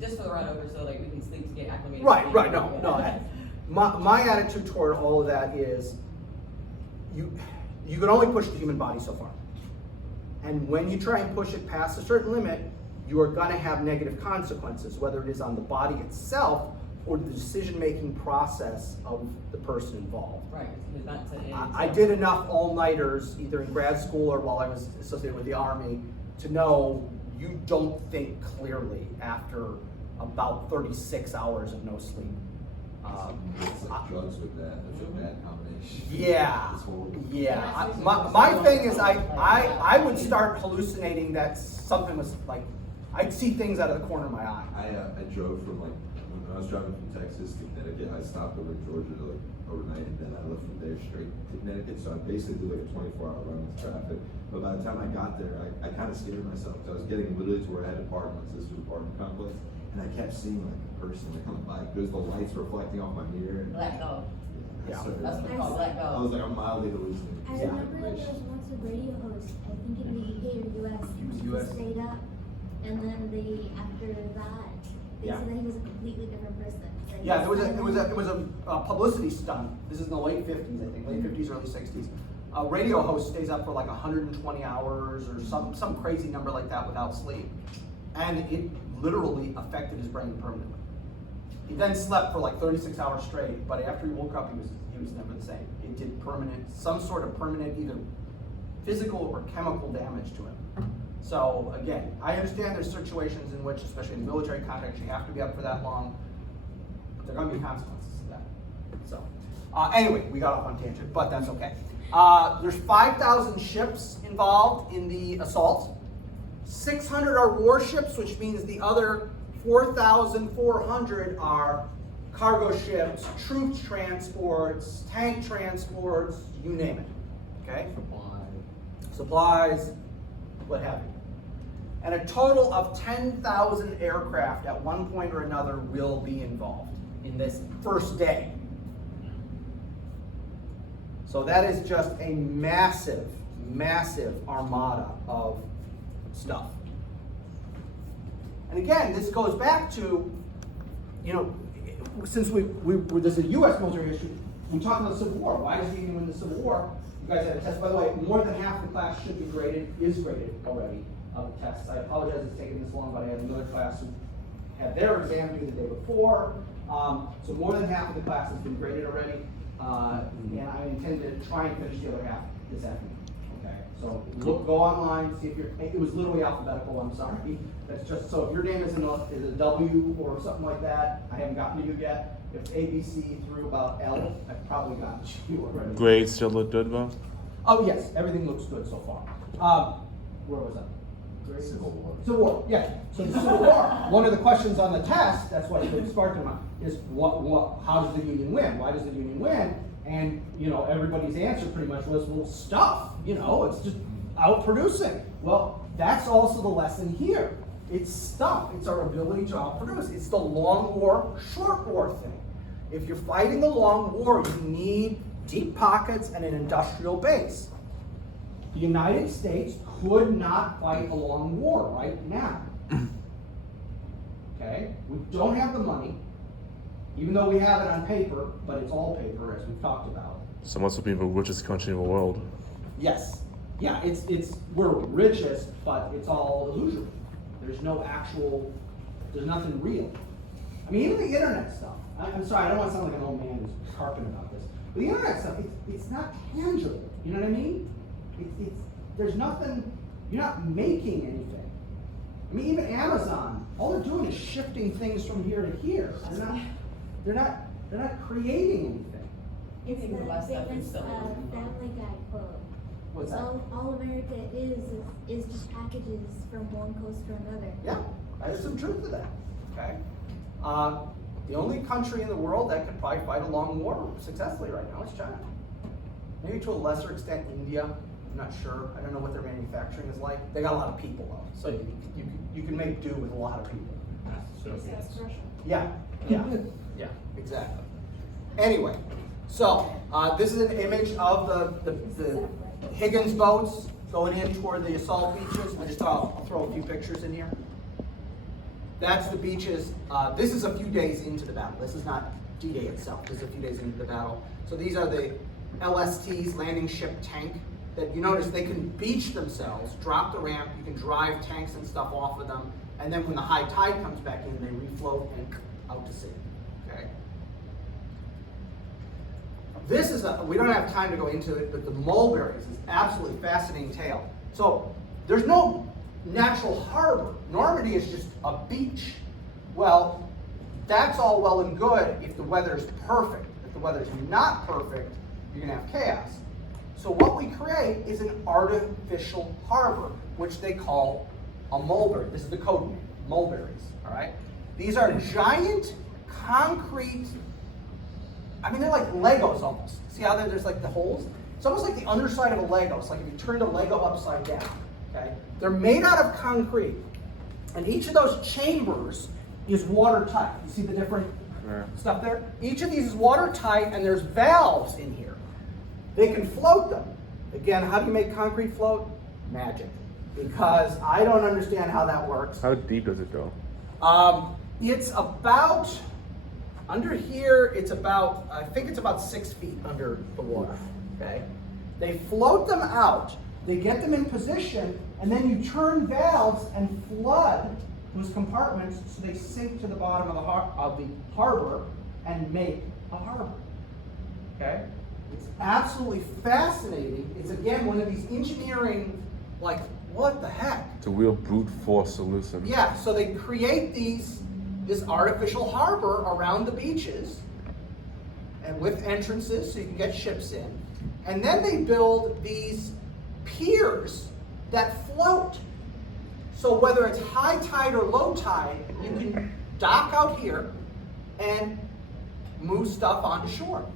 Just for the ride over so like we can sleep to get acclimated. Right, no. My attitude toward all of that is you can only push the human body so far. And when you try and push it past a certain limit, you are going to have negative consequences, whether it is on the body itself or the decision-making process of the person involved. Right, it's not to end. I did enough all-nighters, either in grad school or while I was associated with the Army, to know you don't think clearly after about 36 hours of no sleep. It's like drugs with that. That's a bad combination. Yeah, It's horrible. yeah. My thing is I would start hallucinating that something was like, I'd see things out of the corner of my eye. I drove from when I was driving from Texas to Connecticut. I stopped over in Georgia to overnight, and then I left from there straight to Connecticut. So I basically did like a 24-hour run with traffic. But by the time I got there, I kind of scared myself because I was getting literally to where I had to park my sister's apartment complex, and I kept seeing like a person like on a bike. There's the lights reflecting off my mirror. And, Black dog. Yeah. That's what they call black I dog. was like, I'm mildly hallucinating. I remember there was once a radio host, I think in the UK or US, who US. stayed up, and then after that, they Yeah. said that he was a completely different person. That he Yeah, it was silent. a publicity stunt. This is in the late 50s, I think, late 50s, early 60s. A radio host stays up for like 120 hours or some crazy number like that without sleep. And it literally affected his brain permanently. He then slept for like 36 hours straight, but after he woke up, he was never the same. It did some sort of permanent either physical or chemical damage to him. So again, I understand there's situations in which, especially in military context, you have to be up for that long. But there are going to be consequences to that. So anyway, we got off on tangent, but that's okay. There's 5,000 ships involved in the assault. 600 are warships, which means the other 4,400 are cargo ships, troop transports, tank transports, you name it. Okay? Supplies, what have you. And a total of 10,000 aircraft at one point or another will be involved in this first day. So that is just a massive, massive armada of stuff. And again, this goes back to, since there's a U.S. military history, we talked about the Civil War. Why does he even win the Civil War? You guys had a test. By the way, more than half the class should be graded, is graded already of the tests. I apologize it's taken this long, but I had another class who had their exam due the day before. So more than half of the class has been graded already. And I intend to try and finish the other half this afternoon. Okay, so go online, see if it was literally alphabetical, I'm sorry. That's just, so if your name is a W or something like that, I haven't gotten to you yet. If it's A, B, C through about L, I've probably gotten to you already. Grades still look good, though? Oh yes, everything looks good so far. Where was I? Civil War. Civil War, yeah. So the Civil War, one of the questions on the test, that's what it sparked in my, is how does the Union win? Why does the Union win? And, everybody's answer pretty much was, well, stuff, it's just outproducing. Well, that's also the lesson here. It's stuff, it's our ability to outproduce. It's the long war, short war thing. If you're fighting the long war, you need deep pockets and an industrial base. The United States could not fight a long war right now. Okay? We don't have the money, even though we have it on paper, but it's all paper, as we've talked about. So must have been the richest country in the world. Yes. Yeah, we're richest, but it's all illusory. There's nothing real. I mean, even the internet stuff. I'm sorry, I don't want to sound like an old man who's harping about this. But the internet stuff, it's not tangible. You know what I mean? There's nothing, you're not making anything. I mean, even Amazon, all they're doing is shifting things from here to here. They're not creating anything. It's Even the last the stuff famous is selling. Family Guy quote. What's that? All America is just packages from one coast to another. Yeah, there's some truth to that. Okay. The only country in the world that could probably fight a long war successfully right now is China. Maybe to a lesser extent India. I'm not sure. I don't know what their manufacturing is like. They got a lot of people though, so you can make do with a lot of people. Yeah, exactly. Anyway, so this is an image of the Higgins boats going in toward the assault beaches. I'll throw a few pictures in here. That's the beaches. This is a few days into the battle. This is not D-Day itself. This is a few days into the battle. So these are the LSTs, landing ship tank, that you notice they can beach themselves, drop the ramp, you can drive tanks and stuff off of them, and then when the high tide comes back in, they refloat and out to sea. Okay. This is we don't have time to go into it, but the mulberries is absolutely fascinating tale. So there's no natural harbor. Normandy is just a beach. Well, that's all well and good if the weather's perfect. If the weather's not perfect, you're gonna have chaos. So what we create is an artificial harbor, which they call a mulberry. This is the code name, mulberries, all right? These are giant concrete I mean, they're like Legos almost. See how there's like the holes? It's almost like the underside of a Lego. It's like if you turned a Lego upside down, okay? They're made out of concrete. And each of those chambers is watertight. You see the different stuff there? Each of these is watertight, and there's valves in here. They can float them. Again, how do you make concrete float? Magic. Because I don't understand how that works. How deep does it go? It's about, under here, it's about, I think it's about 6 feet under the water, okay? They float them out, they get them in position, and then you turn valves and flood those compartments so they sink to the bottom of the harbor and make a harbor, okay? It's absolutely fascinating. It's, again, one of these engineering, like, what the heck? It's a real brute force solution. Yeah, so they create this artificial harbor around the beaches and with entrances so you can get ships in. And then they build these piers that float. So whether it's high tide or low tide, you can dock out here and move stuff onto shore.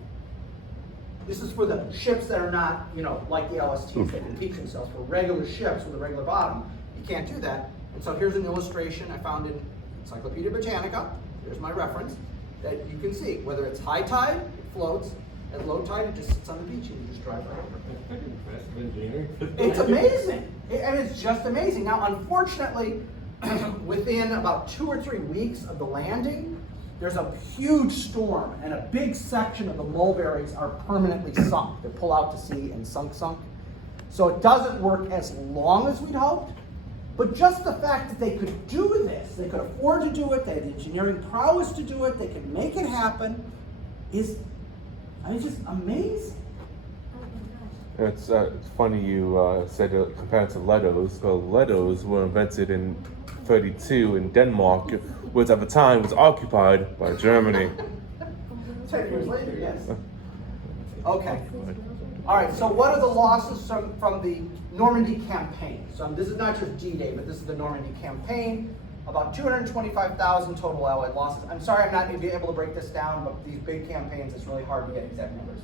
This is for the ships that are not, like the LSTs that can teach themselves. For regular ships with a regular bottom, you can't do that. And so here's an illustration I found in Encyclopedia Britannica. There's my reference, that you can see. Whether it's high tide, it floats. At low tide, it just sits on the beach and you just drive right over. That's pretty impressive engineering. It's amazing. And it's just amazing. Now, unfortunately, within about 2 or 3 weeks of the landing, there's a huge storm and a big section of the mulberries are permanently sunk. They're pulled out to sea and sunk. So it doesn't work as long as we'd hoped. But just the fact that they could do this, they could afford to do it, they had the engineering prowess to do it, they could make it happen, is, just amazing. Oh my gosh. It's funny you said compared to Ledos. Well, Ledos were invented in 1932 in Denmark, which at the time was occupied by Germany. 10 years later, yes. Okay. All right, so what are the losses from the Normandy campaign? So this is not just D-Day, but this is the Normandy campaign. About 225,000 total Allied losses. I'm sorry I'm not going to be able to break this down, but these big campaigns, it's really hard to get exact numbers.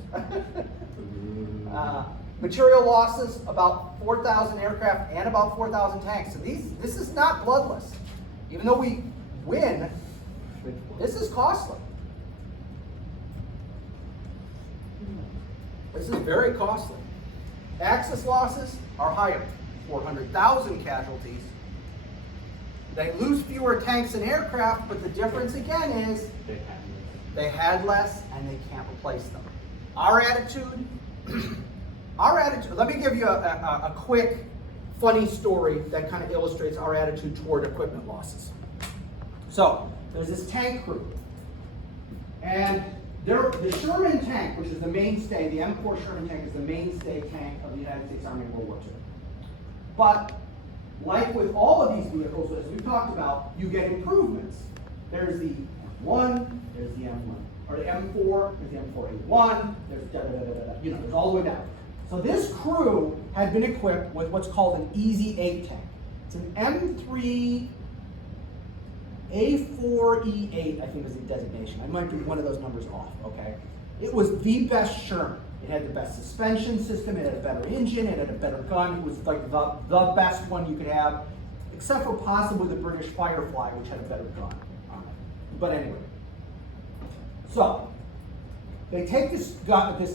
Material losses, about 4,000 aircraft and about 4,000 tanks. So this is not bloodless. Even though we win, this is costly. This is very costly. Axis losses are higher, 400,000 casualties. They lose fewer tanks and aircraft, but the difference again is they had less and they can't replace them. Our attitude, let me give you a quick, funny story that kind of illustrates our attitude toward equipment losses. So, there's this tank crew, and the Sherman tank, which is the mainstay, the M4 Sherman tank is the mainstay tank of the United States Army in World War II. But, like with all of these vehicles, as we've talked about, you get improvements. There's the M1, there's the M1, or the M4, there's the M4A1, there's there's all the way down. So this crew had been equipped with what's called an Easy 8 tank. It's an M3 A4E8, I think is the designation. I might be one of those numbers off, okay? It was the best Sherman. It had the best suspension system, it had a better engine, it had a better gun. It was like the best one you could have, except for possibly the British Firefly, which had a better gun on it. But anyway, so they take this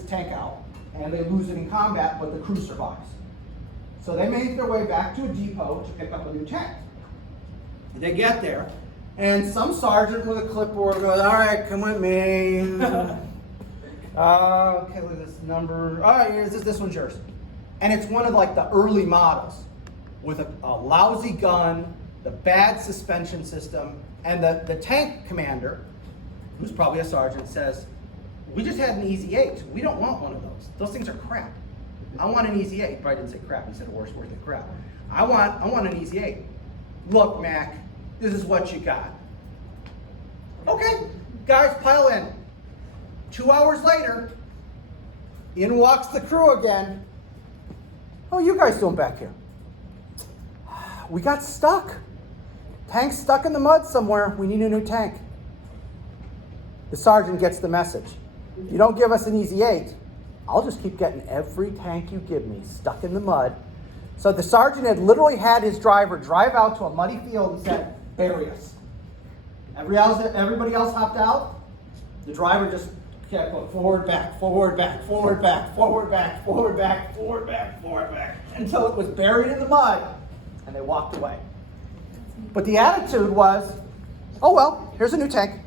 tank out and they lose it in combat, but the crew survives. So they make their way back to a depot to pick up a new tank. They get there, and some sergeant with a clipboard goes, "All right, come with me." Okay, look at this number. All right, this one's yours. And it's one of like the early models with a lousy gun, the bad suspension system, and the tank commander, who's probably a sergeant, says, "We just had an Easy 8. We don't want one of those. Those things are crap. I want an Easy 8. He probably didn't say crap. He said worse than crap. I want an Easy 8. Look, Mac, this is what you got. Okay, guys, pile in. 2 hours later, in walks the crew again. Oh, you guys doing back here? We got stuck. Tank's stuck in the mud somewhere. We need a new tank. The sergeant gets the message. You don't give us an easy 8, I'll just keep getting every tank you give me stuck in the mud. So the sergeant had literally had his driver drive out to a muddy field and said, bury us. Everybody else hopped out. The driver just kept going forward, back, forward, back, forward, back, forward, back, forward, back, forward, back, forward, back, until it was buried in the mud, and they walked away. But the attitude was, oh well, here's a new tank.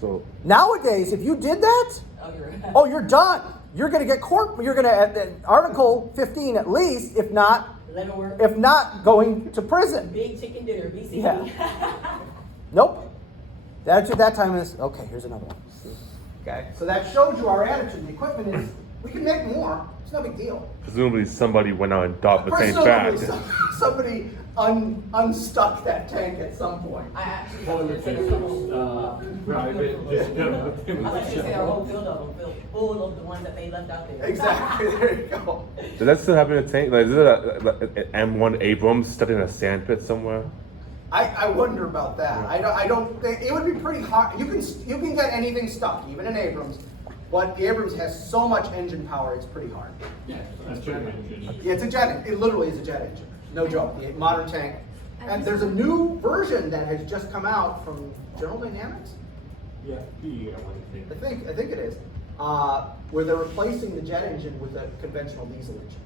So Nowadays, if you did that, oh, you're done. You're going to get court. You're going to Article 15 at least, if not going to prison. Big chicken dinner, BCE. Yeah. Nope. The attitude that time is, okay, here's another one. Okay, so that shows you our attitude. The equipment is, we can make more. It's no big deal. presumably somebody went out and docked the tank back. Somebody unstuck that tank at some point. I actually Politicians, private, I like to say our whole field of them, full of the ones that they left out there. Exactly. There you go. Does that still happen in a tank? Like, is it an M1 Abrams stuck in a sand pit somewhere? I wonder about that. I don't think it would be pretty hard. You can get anything stuck, even an Abrams. But the Abrams has so much engine power, it's pretty hard. Yeah, that's jet engine. Yeah, it's a jet. It literally is a jet engine. No joke. The modern tank. And there's a new version that has just come out from General Dynamics. Yeah, PE, I want to think. I think it is. Where they're replacing the jet engine with a conventional diesel engine,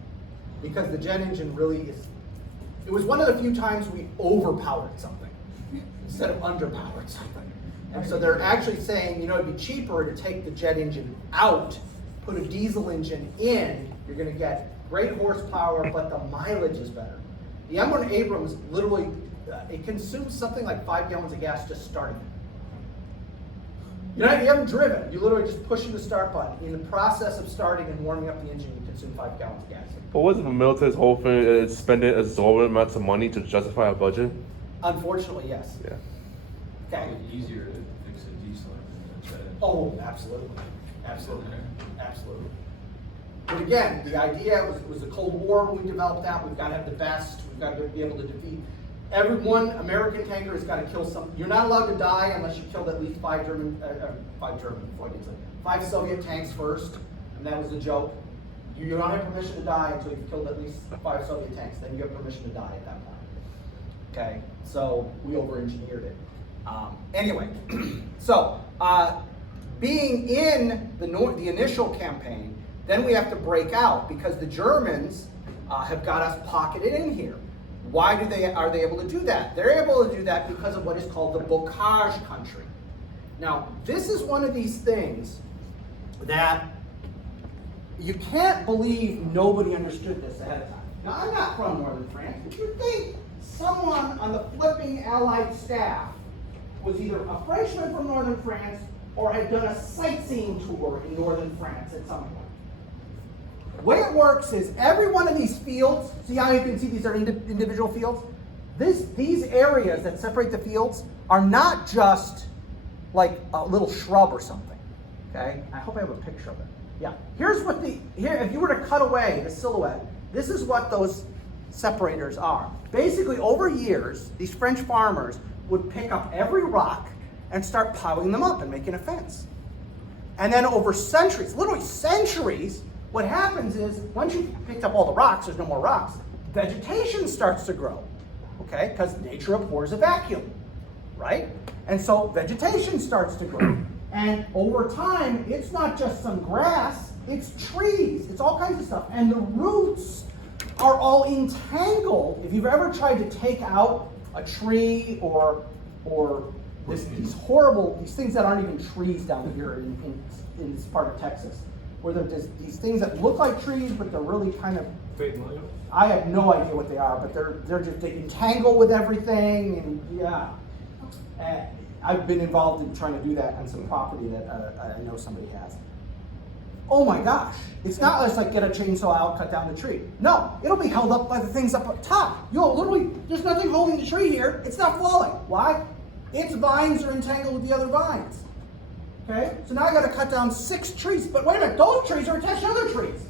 because the jet engine really is. It was one of the few times we overpowered something instead of underpowered something. And so they're actually saying, it'd be cheaper to take the jet engine out, put a diesel engine in. You're going to get great horsepower, but the mileage is better. The M1 Abrams literally, it consumes something like 5 gallons of gas just starting it. You haven't driven. You literally just pushing the start button. In the process of starting and warming up the engine, you consume 5 gallons of gas. But wasn't the military's whole thing is spending exorbitant amounts of money to justify a budget? Unfortunately, yes. Yeah. Okay. Probably easier to fix a diesel engine than a jet engine. Oh, absolutely. Absolutely. Absolutely. But again, the idea was the Cold War when we developed that. We've got to have the best. We've got to be able to defeat. Every one American tanker has got to kill some. You're not allowed to die unless you killed at least 5 Soviet tanks first. And that was the joke. You don't have permission to die until you've killed at least 5 Soviet tanks. Then you have permission to die at that point. Okay, so we over-engineered it. Anyway, so being in the initial campaign, then we have to break out because the Germans have got us pocketed in here. Why are they able to do that? They're able to do that because of what is called the bocage country. Now, this is one of these things that you can't believe nobody understood this ahead of time. Now, I'm not from northern France, but you'd think someone on the flipping Allied staff was either a Frenchman from northern France or had done a sightseeing tour in northern France at some point. The way it works is every one of these fields, see how you can see these are individual fields? These areas that separate the fields are not just like a little shrub or something, okay? I hope I have a picture of it. Yeah, here, if you were to cut away the silhouette, this is what those separators are. Basically, over years, these French farmers would pick up every rock and start piling them up and making a fence. And then over centuries, literally centuries, what happens is, once you've picked up all the rocks, there's no more rocks, vegetation starts to grow, okay? Because nature abhors a vacuum, right? And so vegetation starts to grow. And over time, it's not just some grass, it's trees, it's all kinds of stuff. And the roots are all entangled. If you've ever tried to take out a tree or these things that aren't even trees down here in this part of Texas, where there's these things that look like trees, but they're really kind of, I have no idea what they are, but they entangle with everything, and yeah. I've been involved in trying to do that on some property that I know somebody has. Oh my gosh, it's not just like get a chainsaw out, cut down the tree. No, it'll be held up by the things up top. There's nothing holding the tree here. It's not falling. Why? Its vines are entangled with the other vines. Okay, so now I got to cut down 6 trees. But wait a minute, those trees are attached to other trees.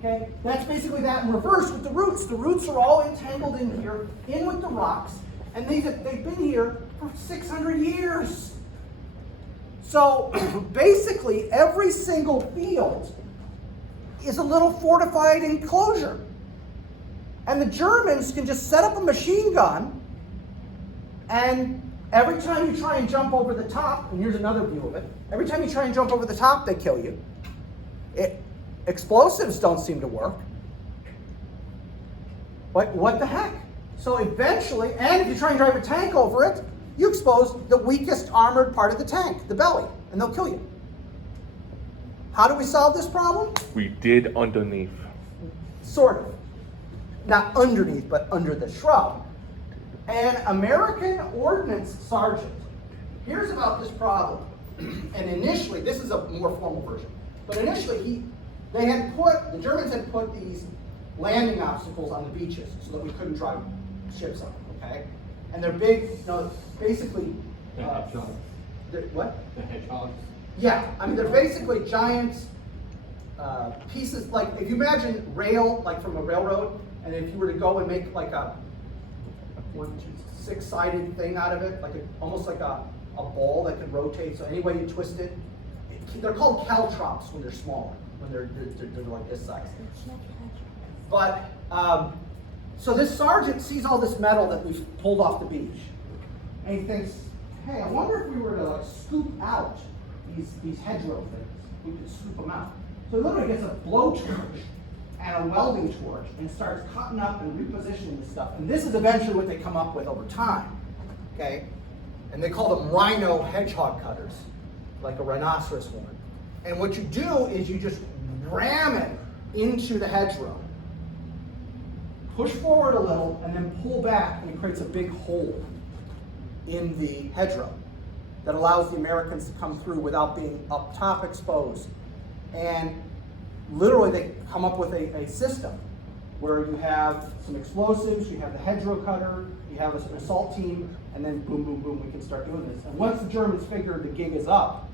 Okay, that's basically that in reverse with the roots. The roots are all entangled in here, in with the rocks, and they've been here for 600 years. So basically, every single field is a little fortified enclosure. And the Germans can just set up a machine gun, and every time you try and jump over the top, and here's another view of it, every time you try and jump over the top, they kill you. Explosives don't seem to work. What the heck? So eventually, and if you try and drive a tank over it, you expose the weakest armored part of the tank, the belly, and they'll kill you. How do we solve this problem? We did underneath. Sort of. Not underneath, but under the shrub. An American ordnance sergeant hears about this problem. And initially, this is a more formal version, but initially the Germans had put these landing obstacles on the beaches so that we couldn't drive ships on them, okay? And they're big, basically, The hedgehogs. what? The hedgehogs. Yeah, I mean, they're basically giant pieces, like if you imagine rail, like from a railroad, and if you were to go and make like a 6-sided thing out of it, like almost like a ball that could rotate, so any way you twist it, they're called caltrops when they're smaller, when they're like this size. But, so this sergeant sees all this metal that we've pulled off the beach, and he thinks, hey, I wonder if we were to like scoop out these hedgerow things, we could scoop them out. So he literally gets a blowtorch and a welding torch and starts cutting up and repositioning the stuff. And this is eventually what they come up with over time, okay? And they call them rhino hedgehog cutters, like a rhinoceros horn. And what you do is you just ram it into the hedgerow, push forward a little, and then pull back, and it creates a big hole in the hedgerow that allows the Americans to come through without being up top exposed. And literally they come up with a system where you have some explosives, you have the hedgerow cutter, you have an assault team, and then boom, boom, boom, we can start doing this. And once the Germans figure the gig is up,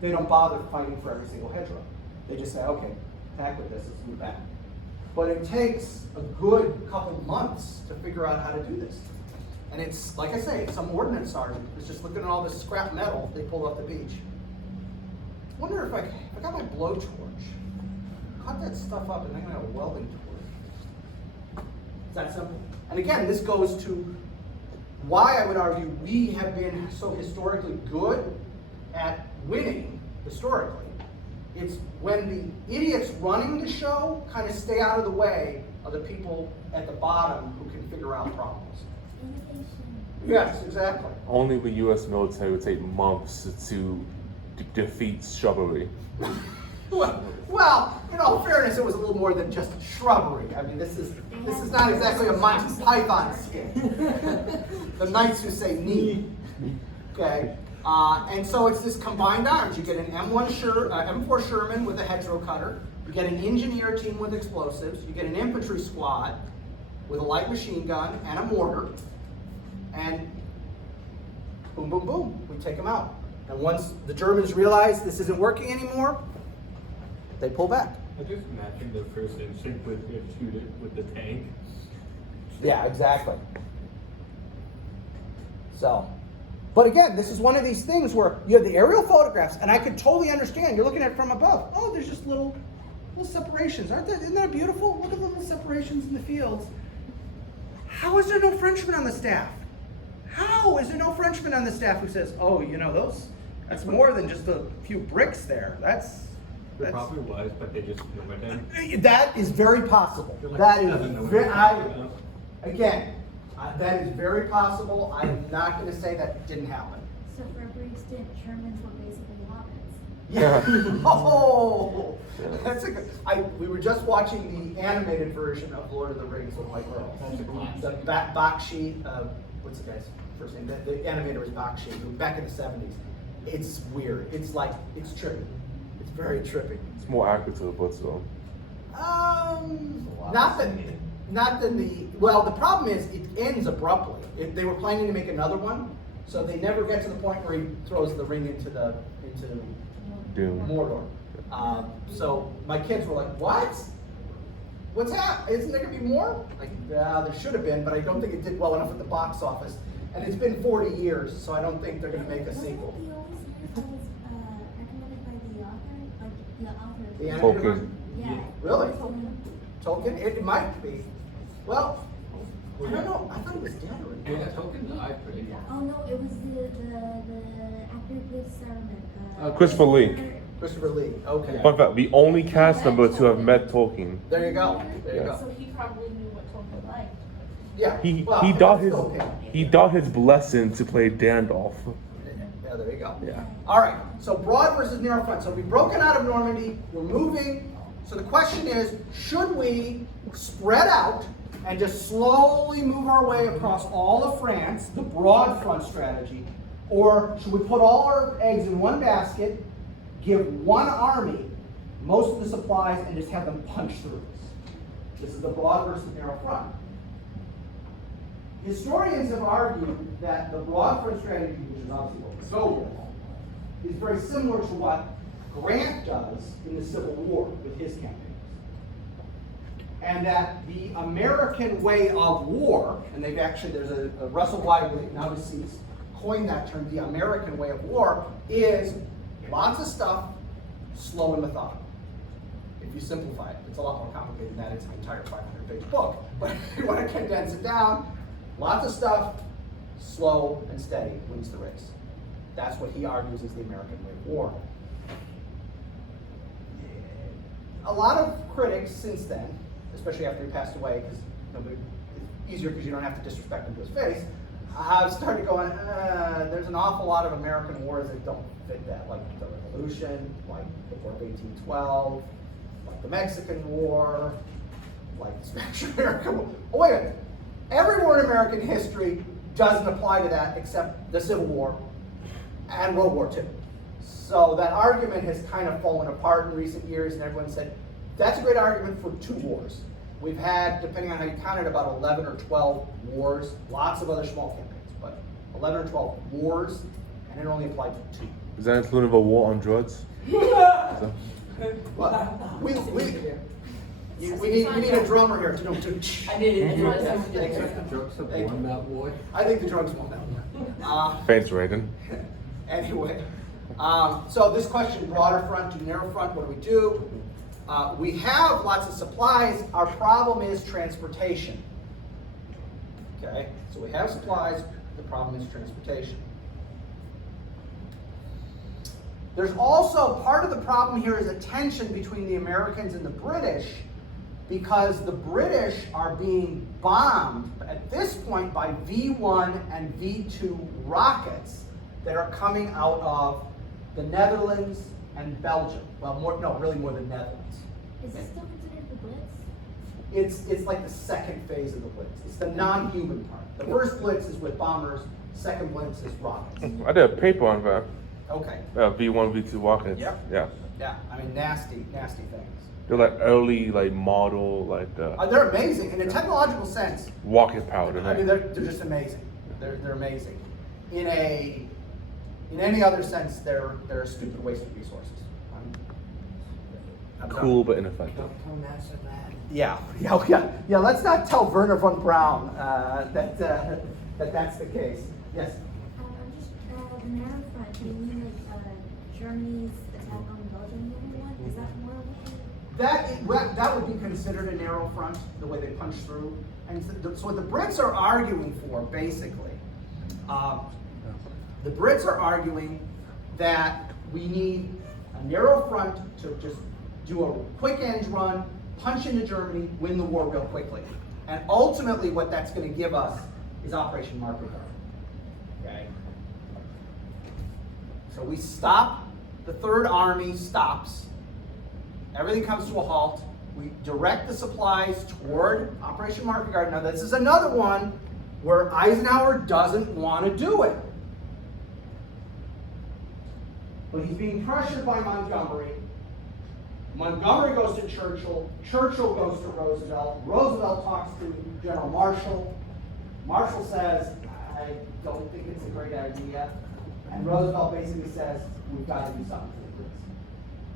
they don't bother fighting for every single hedgerow. They just say, okay, attack with this, let's move back. But it takes a good couple months to figure out how to do this. And it's, like I say, some ordnance sergeant is just looking at all this scrap metal they pulled off the beach. I wonder if I got my blowtorch, cut that stuff up, and then I got a welding torch. It's that simple. And again, this goes to why I would argue we have been so historically good at winning historically. It's when the idiots running the show kind of stay out of the way of the people at the bottom who can figure out problems. Yes, exactly. Only the U.S. military would take months to defeat shrubbery. Well, in all fairness, it was a little more than just shrubbery. I mean, this is not exactly a Monty Python skit. The knights who say knee. Okay, and so it's this combined arms. You get an M4 Sherman with a hedgerow cutter. You get an engineer team with explosives. You get an infantry squad with a light machine gun and a mortar. And boom, boom, boom, we take them out. And once the Germans realize this isn't working anymore, they pull back. I just imagine the first instinct would be to shoot it with the tank. Yeah, exactly. So, but again, this is one of these things where you have the aerial photographs, and I could totally understand. You're looking at it from above. Oh, there's just little separations. Isn't that beautiful? Look at the little separations in the fields. How is there no Frenchman on the staff? How is there no Frenchman on the staff who says, oh, that's more than just a few bricks there. There probably was, but they just ignored them. That is very possible. Like, That is doesn't know very, what that is very possible. I'm not going to say that didn't happen. So for a brief stint, Shermans were basically hobbits. Yeah. Oh, that's a good. We were just watching the animated version of Lord of the Rings with my girl. The Bakshi, what's the guy's first name? The animator was Bakshi, who back in the 70s. It's weird. It's trippy. It's very trippy. It's more accurate to the book, though. Well, the problem is it ends abruptly. They were planning to make another one, so they never get to the point where he throws the ring into Doom. Mordor. So my kids were like, "What? What's happening? Isn't there gonna be more?" Like, yeah, there should have been, but I don't think it did well enough at the box office. And it's been 40 years, so I don't think they're gonna make a sequel. The only series that was the author. The animated Tolkien. version? Yeah. Really? Tolkien. Tolkien? It might be. Well, I don't know. I thought it was dead already. Yeah, Tolkien died pretty. Oh no, it was the actor who plays Saruman. Christopher Lee. Christopher Lee. Okay. Fun fact: the only cast member to have met Tolkien. There you go. There you Yeah. go. So he probably knew what Tolkien liked. Yeah. He well, he that's taught his okay. he taught his blessing to play Gandalf. Yeah, there you go. Yeah. All right. So broad versus narrow front. So we've broken out of Normandy. We're moving. So the question is, should we spread out and just slowly move our way across all of France, the broad front strategy, or should we put all our eggs in one basket, give one army most of the supplies, and just have them punch through this? This is the broad versus narrow front. Historians have argued that the broad front strategy, which is obviously what we go with, is very similar to what Grant does in the Civil War with his campaigns. And that the American way of war, and they've actually, there's a Russell Wiley, now deceased, coined that term, the American way of war, is lots of stuff, slow and methodical. If you simplify it, it's a lot more complicated than that. It's an entire 500-page book. But if you want to condense it down, lots of stuff, slow and steady wins the race. That's what he argues is the American way of war. A lot of critics since then, especially after he passed away, because it's easier because you don't have to disrespect him to his face, have started going, there's an awful lot of American wars that don't fit that, like the Revolution, like the War of 1812, like the Mexican War, like the Spanish-American War. Oh, wait a minute. Every war in American history doesn't apply to that except the Civil War and World War II. So that argument has kind of fallen apart in recent years, and everyone said, that's a great argument for 2 wars. We've had, depending on how you count it, about 11 or 12 wars, lots of other small campaigns, but 11 or 12 wars, and it only applied to 2. Is that including a war on drugs? Well, we need a drummer here to do. I did it. That's what I was Thank you. saying. The drugs have Thank you. won that war. I think the drugs won that one. Thanks, Reagan. Anyway, so this question, broader front to narrow front, what do? We have lots of supplies. Our problem is transportation. Okay, so we have supplies. The problem is transportation. There's also, part of the problem here is a tension between the Americans and the British, because the British are being bombed at this point by V1 and V2 rockets that are coming out of the Netherlands and Belgium. Well, really more the Netherlands. Is this still considered the Blitz? It's like the second phase of the Blitz. It's the non-human part. The first Blitz is with bombers, second Blitz is rockets. I did a paper on that. Okay. V1, V2 rockets. Yep. Yeah. Yeah, I mean, nasty, nasty things. They're like early, like model, like They're amazing in a technological sense. rocket powered. I mean, they're just amazing. They're amazing. In any other sense, they're a stupid waste of resources. I'm done. Cool but ineffective. Yeah. Let's not tell Werner von Braun that's the case. Yes. I'm just the narrow front. Do you mean like Germany's attack on Belgium? Is that more of a... That would be considered a narrow front, the way they punch through. And so what the Brits are arguing for, basically, the Brits are arguing that we need a narrow front to just do a quick end run, punch into Germany, win the war real quickly. And ultimately what that's going to give us is Operation Market Garden. Okay? So we stop, the Third Army stops, everything comes to a halt, we direct the supplies toward Operation Market Garden. Now this is another one where Eisenhower doesn't want to do it. But he's being pressured by Montgomery. Montgomery goes to Churchill. Churchill goes to Roosevelt. Roosevelt talks to General Marshall. Marshall says, I don't think it's a great idea. And Roosevelt basically says, we've got to do something for this.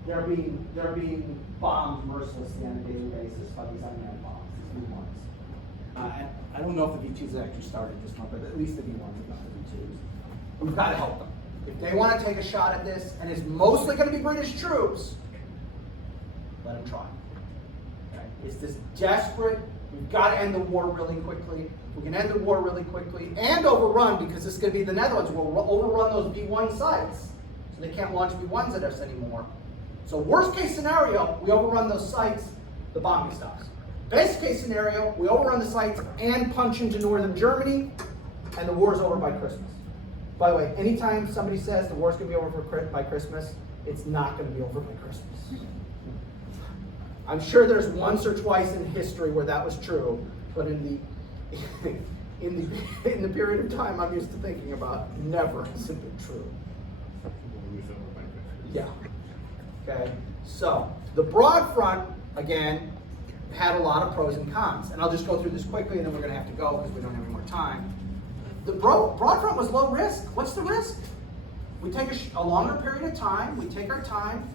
They're being bombed mercilessly on a daily basis by these unmanned bombs, these new ones. And I don't know if the V2s actually started this month, but at least the V1s have got the V2s. We've got to help them. If they want to take a shot at this, and it's mostly going to be British troops, let him try. Okay? It's this desperate, we've got to end the war really quickly. We can end the war really quickly and overrun, because this is going to be the Netherlands. We'll overrun those B1 sites, so they can't launch B1s at us anymore. So worst case scenario, we overrun those sites, the bombing stops. Best case scenario, we overrun the sites and punch into northern Germany, and the war's over by Christmas. By the way, anytime somebody says the war's going to be over by Christmas, it's not going to be over by Christmas. I'm sure there's once or twice in history where that was true, but in the period of time I'm used to thinking about, never has it been true. Yeah. Okay. So the broad front, again, had a lot of pros and cons, and I'll just go through this quickly, and then we're going to have to go because we don't have any more time. The broad front was low risk. What's the risk? We take a longer period of time. We take our time.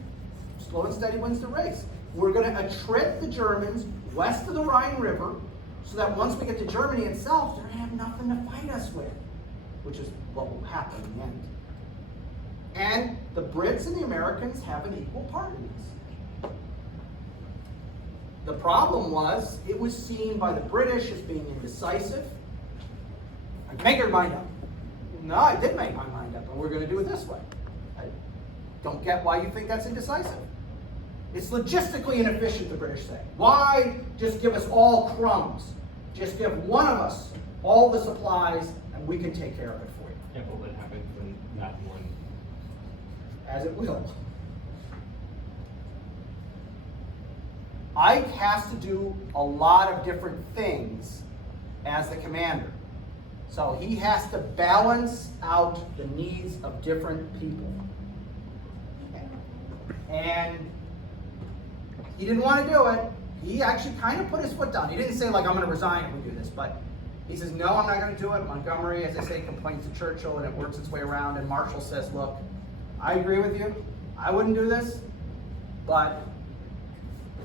Slow and steady wins the race. We're going to attrit the Germans west of the Rhine River, so that once we get to Germany itself, they're going to have nothing to fight us with, which is what will happen in the end. And the Brits and the Americans have an equal part in this. The problem was, it was seen by the British as being indecisive. Like, make your mind up. No, I did make my mind up, and we're going to do it this way. I don't get why you think that's indecisive. It's logistically inefficient, the British say. Why just give us all crumbs? Just give one of us all the supplies, and we can take care of it for you. Yeah, but what happens when not one? As it will. Ike has to do a lot of different things as the commander. So he has to balance out the needs of different people. And he didn't want to do it. He actually kind of put his foot down. He didn't say, like, I'm going to resign if we do this, but he says, no, I'm not going to do it. Montgomery, as I say, complains to Churchill, and it works its way around, and Marshall says, look, I agree with you. I wouldn't do this, but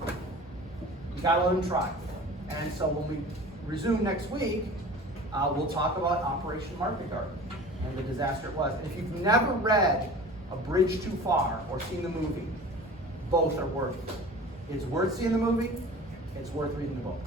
you got to let him try. And so when we resume next week, we'll talk about Operation Market Garden and the disaster it was. And if you've never read A Bridge Too Far or seen the movie, both are worth it. It's worth seeing the movie. It's worth reading the book.